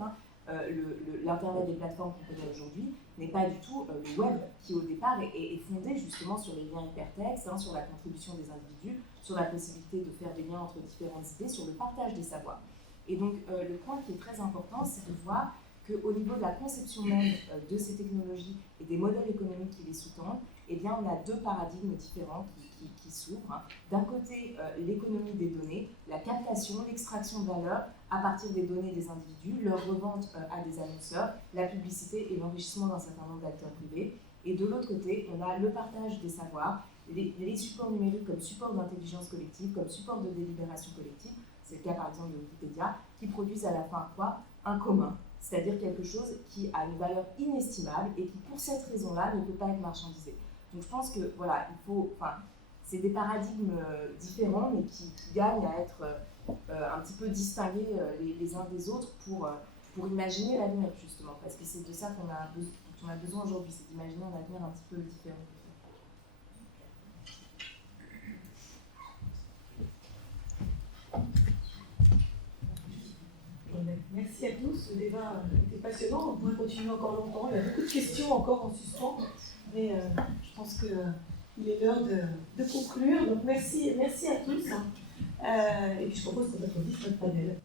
L'Internet des plateformes qu'on connaît aujourd'hui n'est pas du tout le web qui, au départ, est fondé justement sur les liens hypertextes, sur la contribution des individus, sur la possibilité de faire des liens entre différentes idées, sur le partage des savoirs. Et donc, le point qui est très important, c'est de voir qu'au niveau de la conception même de ces technologies et des modèles économiques qui les sous-tendent, eh bien, on a deux paradigmes différents qui s'ouvrent. D'un côté, l'économie des données, la captation, l'extraction de valeur à partir des données des individus, leur revente à des annonceurs, la publicité et l'enrichissement d'un certain nombre d'acteurs privés. Et de l'autre côté, on a le partage des savoirs, les supports numériques comme support d'intelligence collective, comme support de délibération collective, c'est le cas par exemple de Wikipédia, qui produisent à la fin quoi? Un commun, c'est-à-dire quelque chose qui a une valeur inestimable et qui, pour cette raison-là, ne peut pas être marchandisé. Donc je pense que voilà, c'est des paradigmes différents, mais qui gagnent à être un petit peu distingués les uns des autres pour imaginer l'avenir justement, parce que c'est de ça qu'on a besoin aujourd'hui, c'est d'imaginer un avenir un petit peu différent. Merci à tous, le débat était passionnant, on pourrait continuer encore longtemps, il y a beaucoup de questions encore en suspens, mais je pense qu'il est l'heure de conclure, donc merci à tous, et puis je propose qu'on applaudisse notre panel.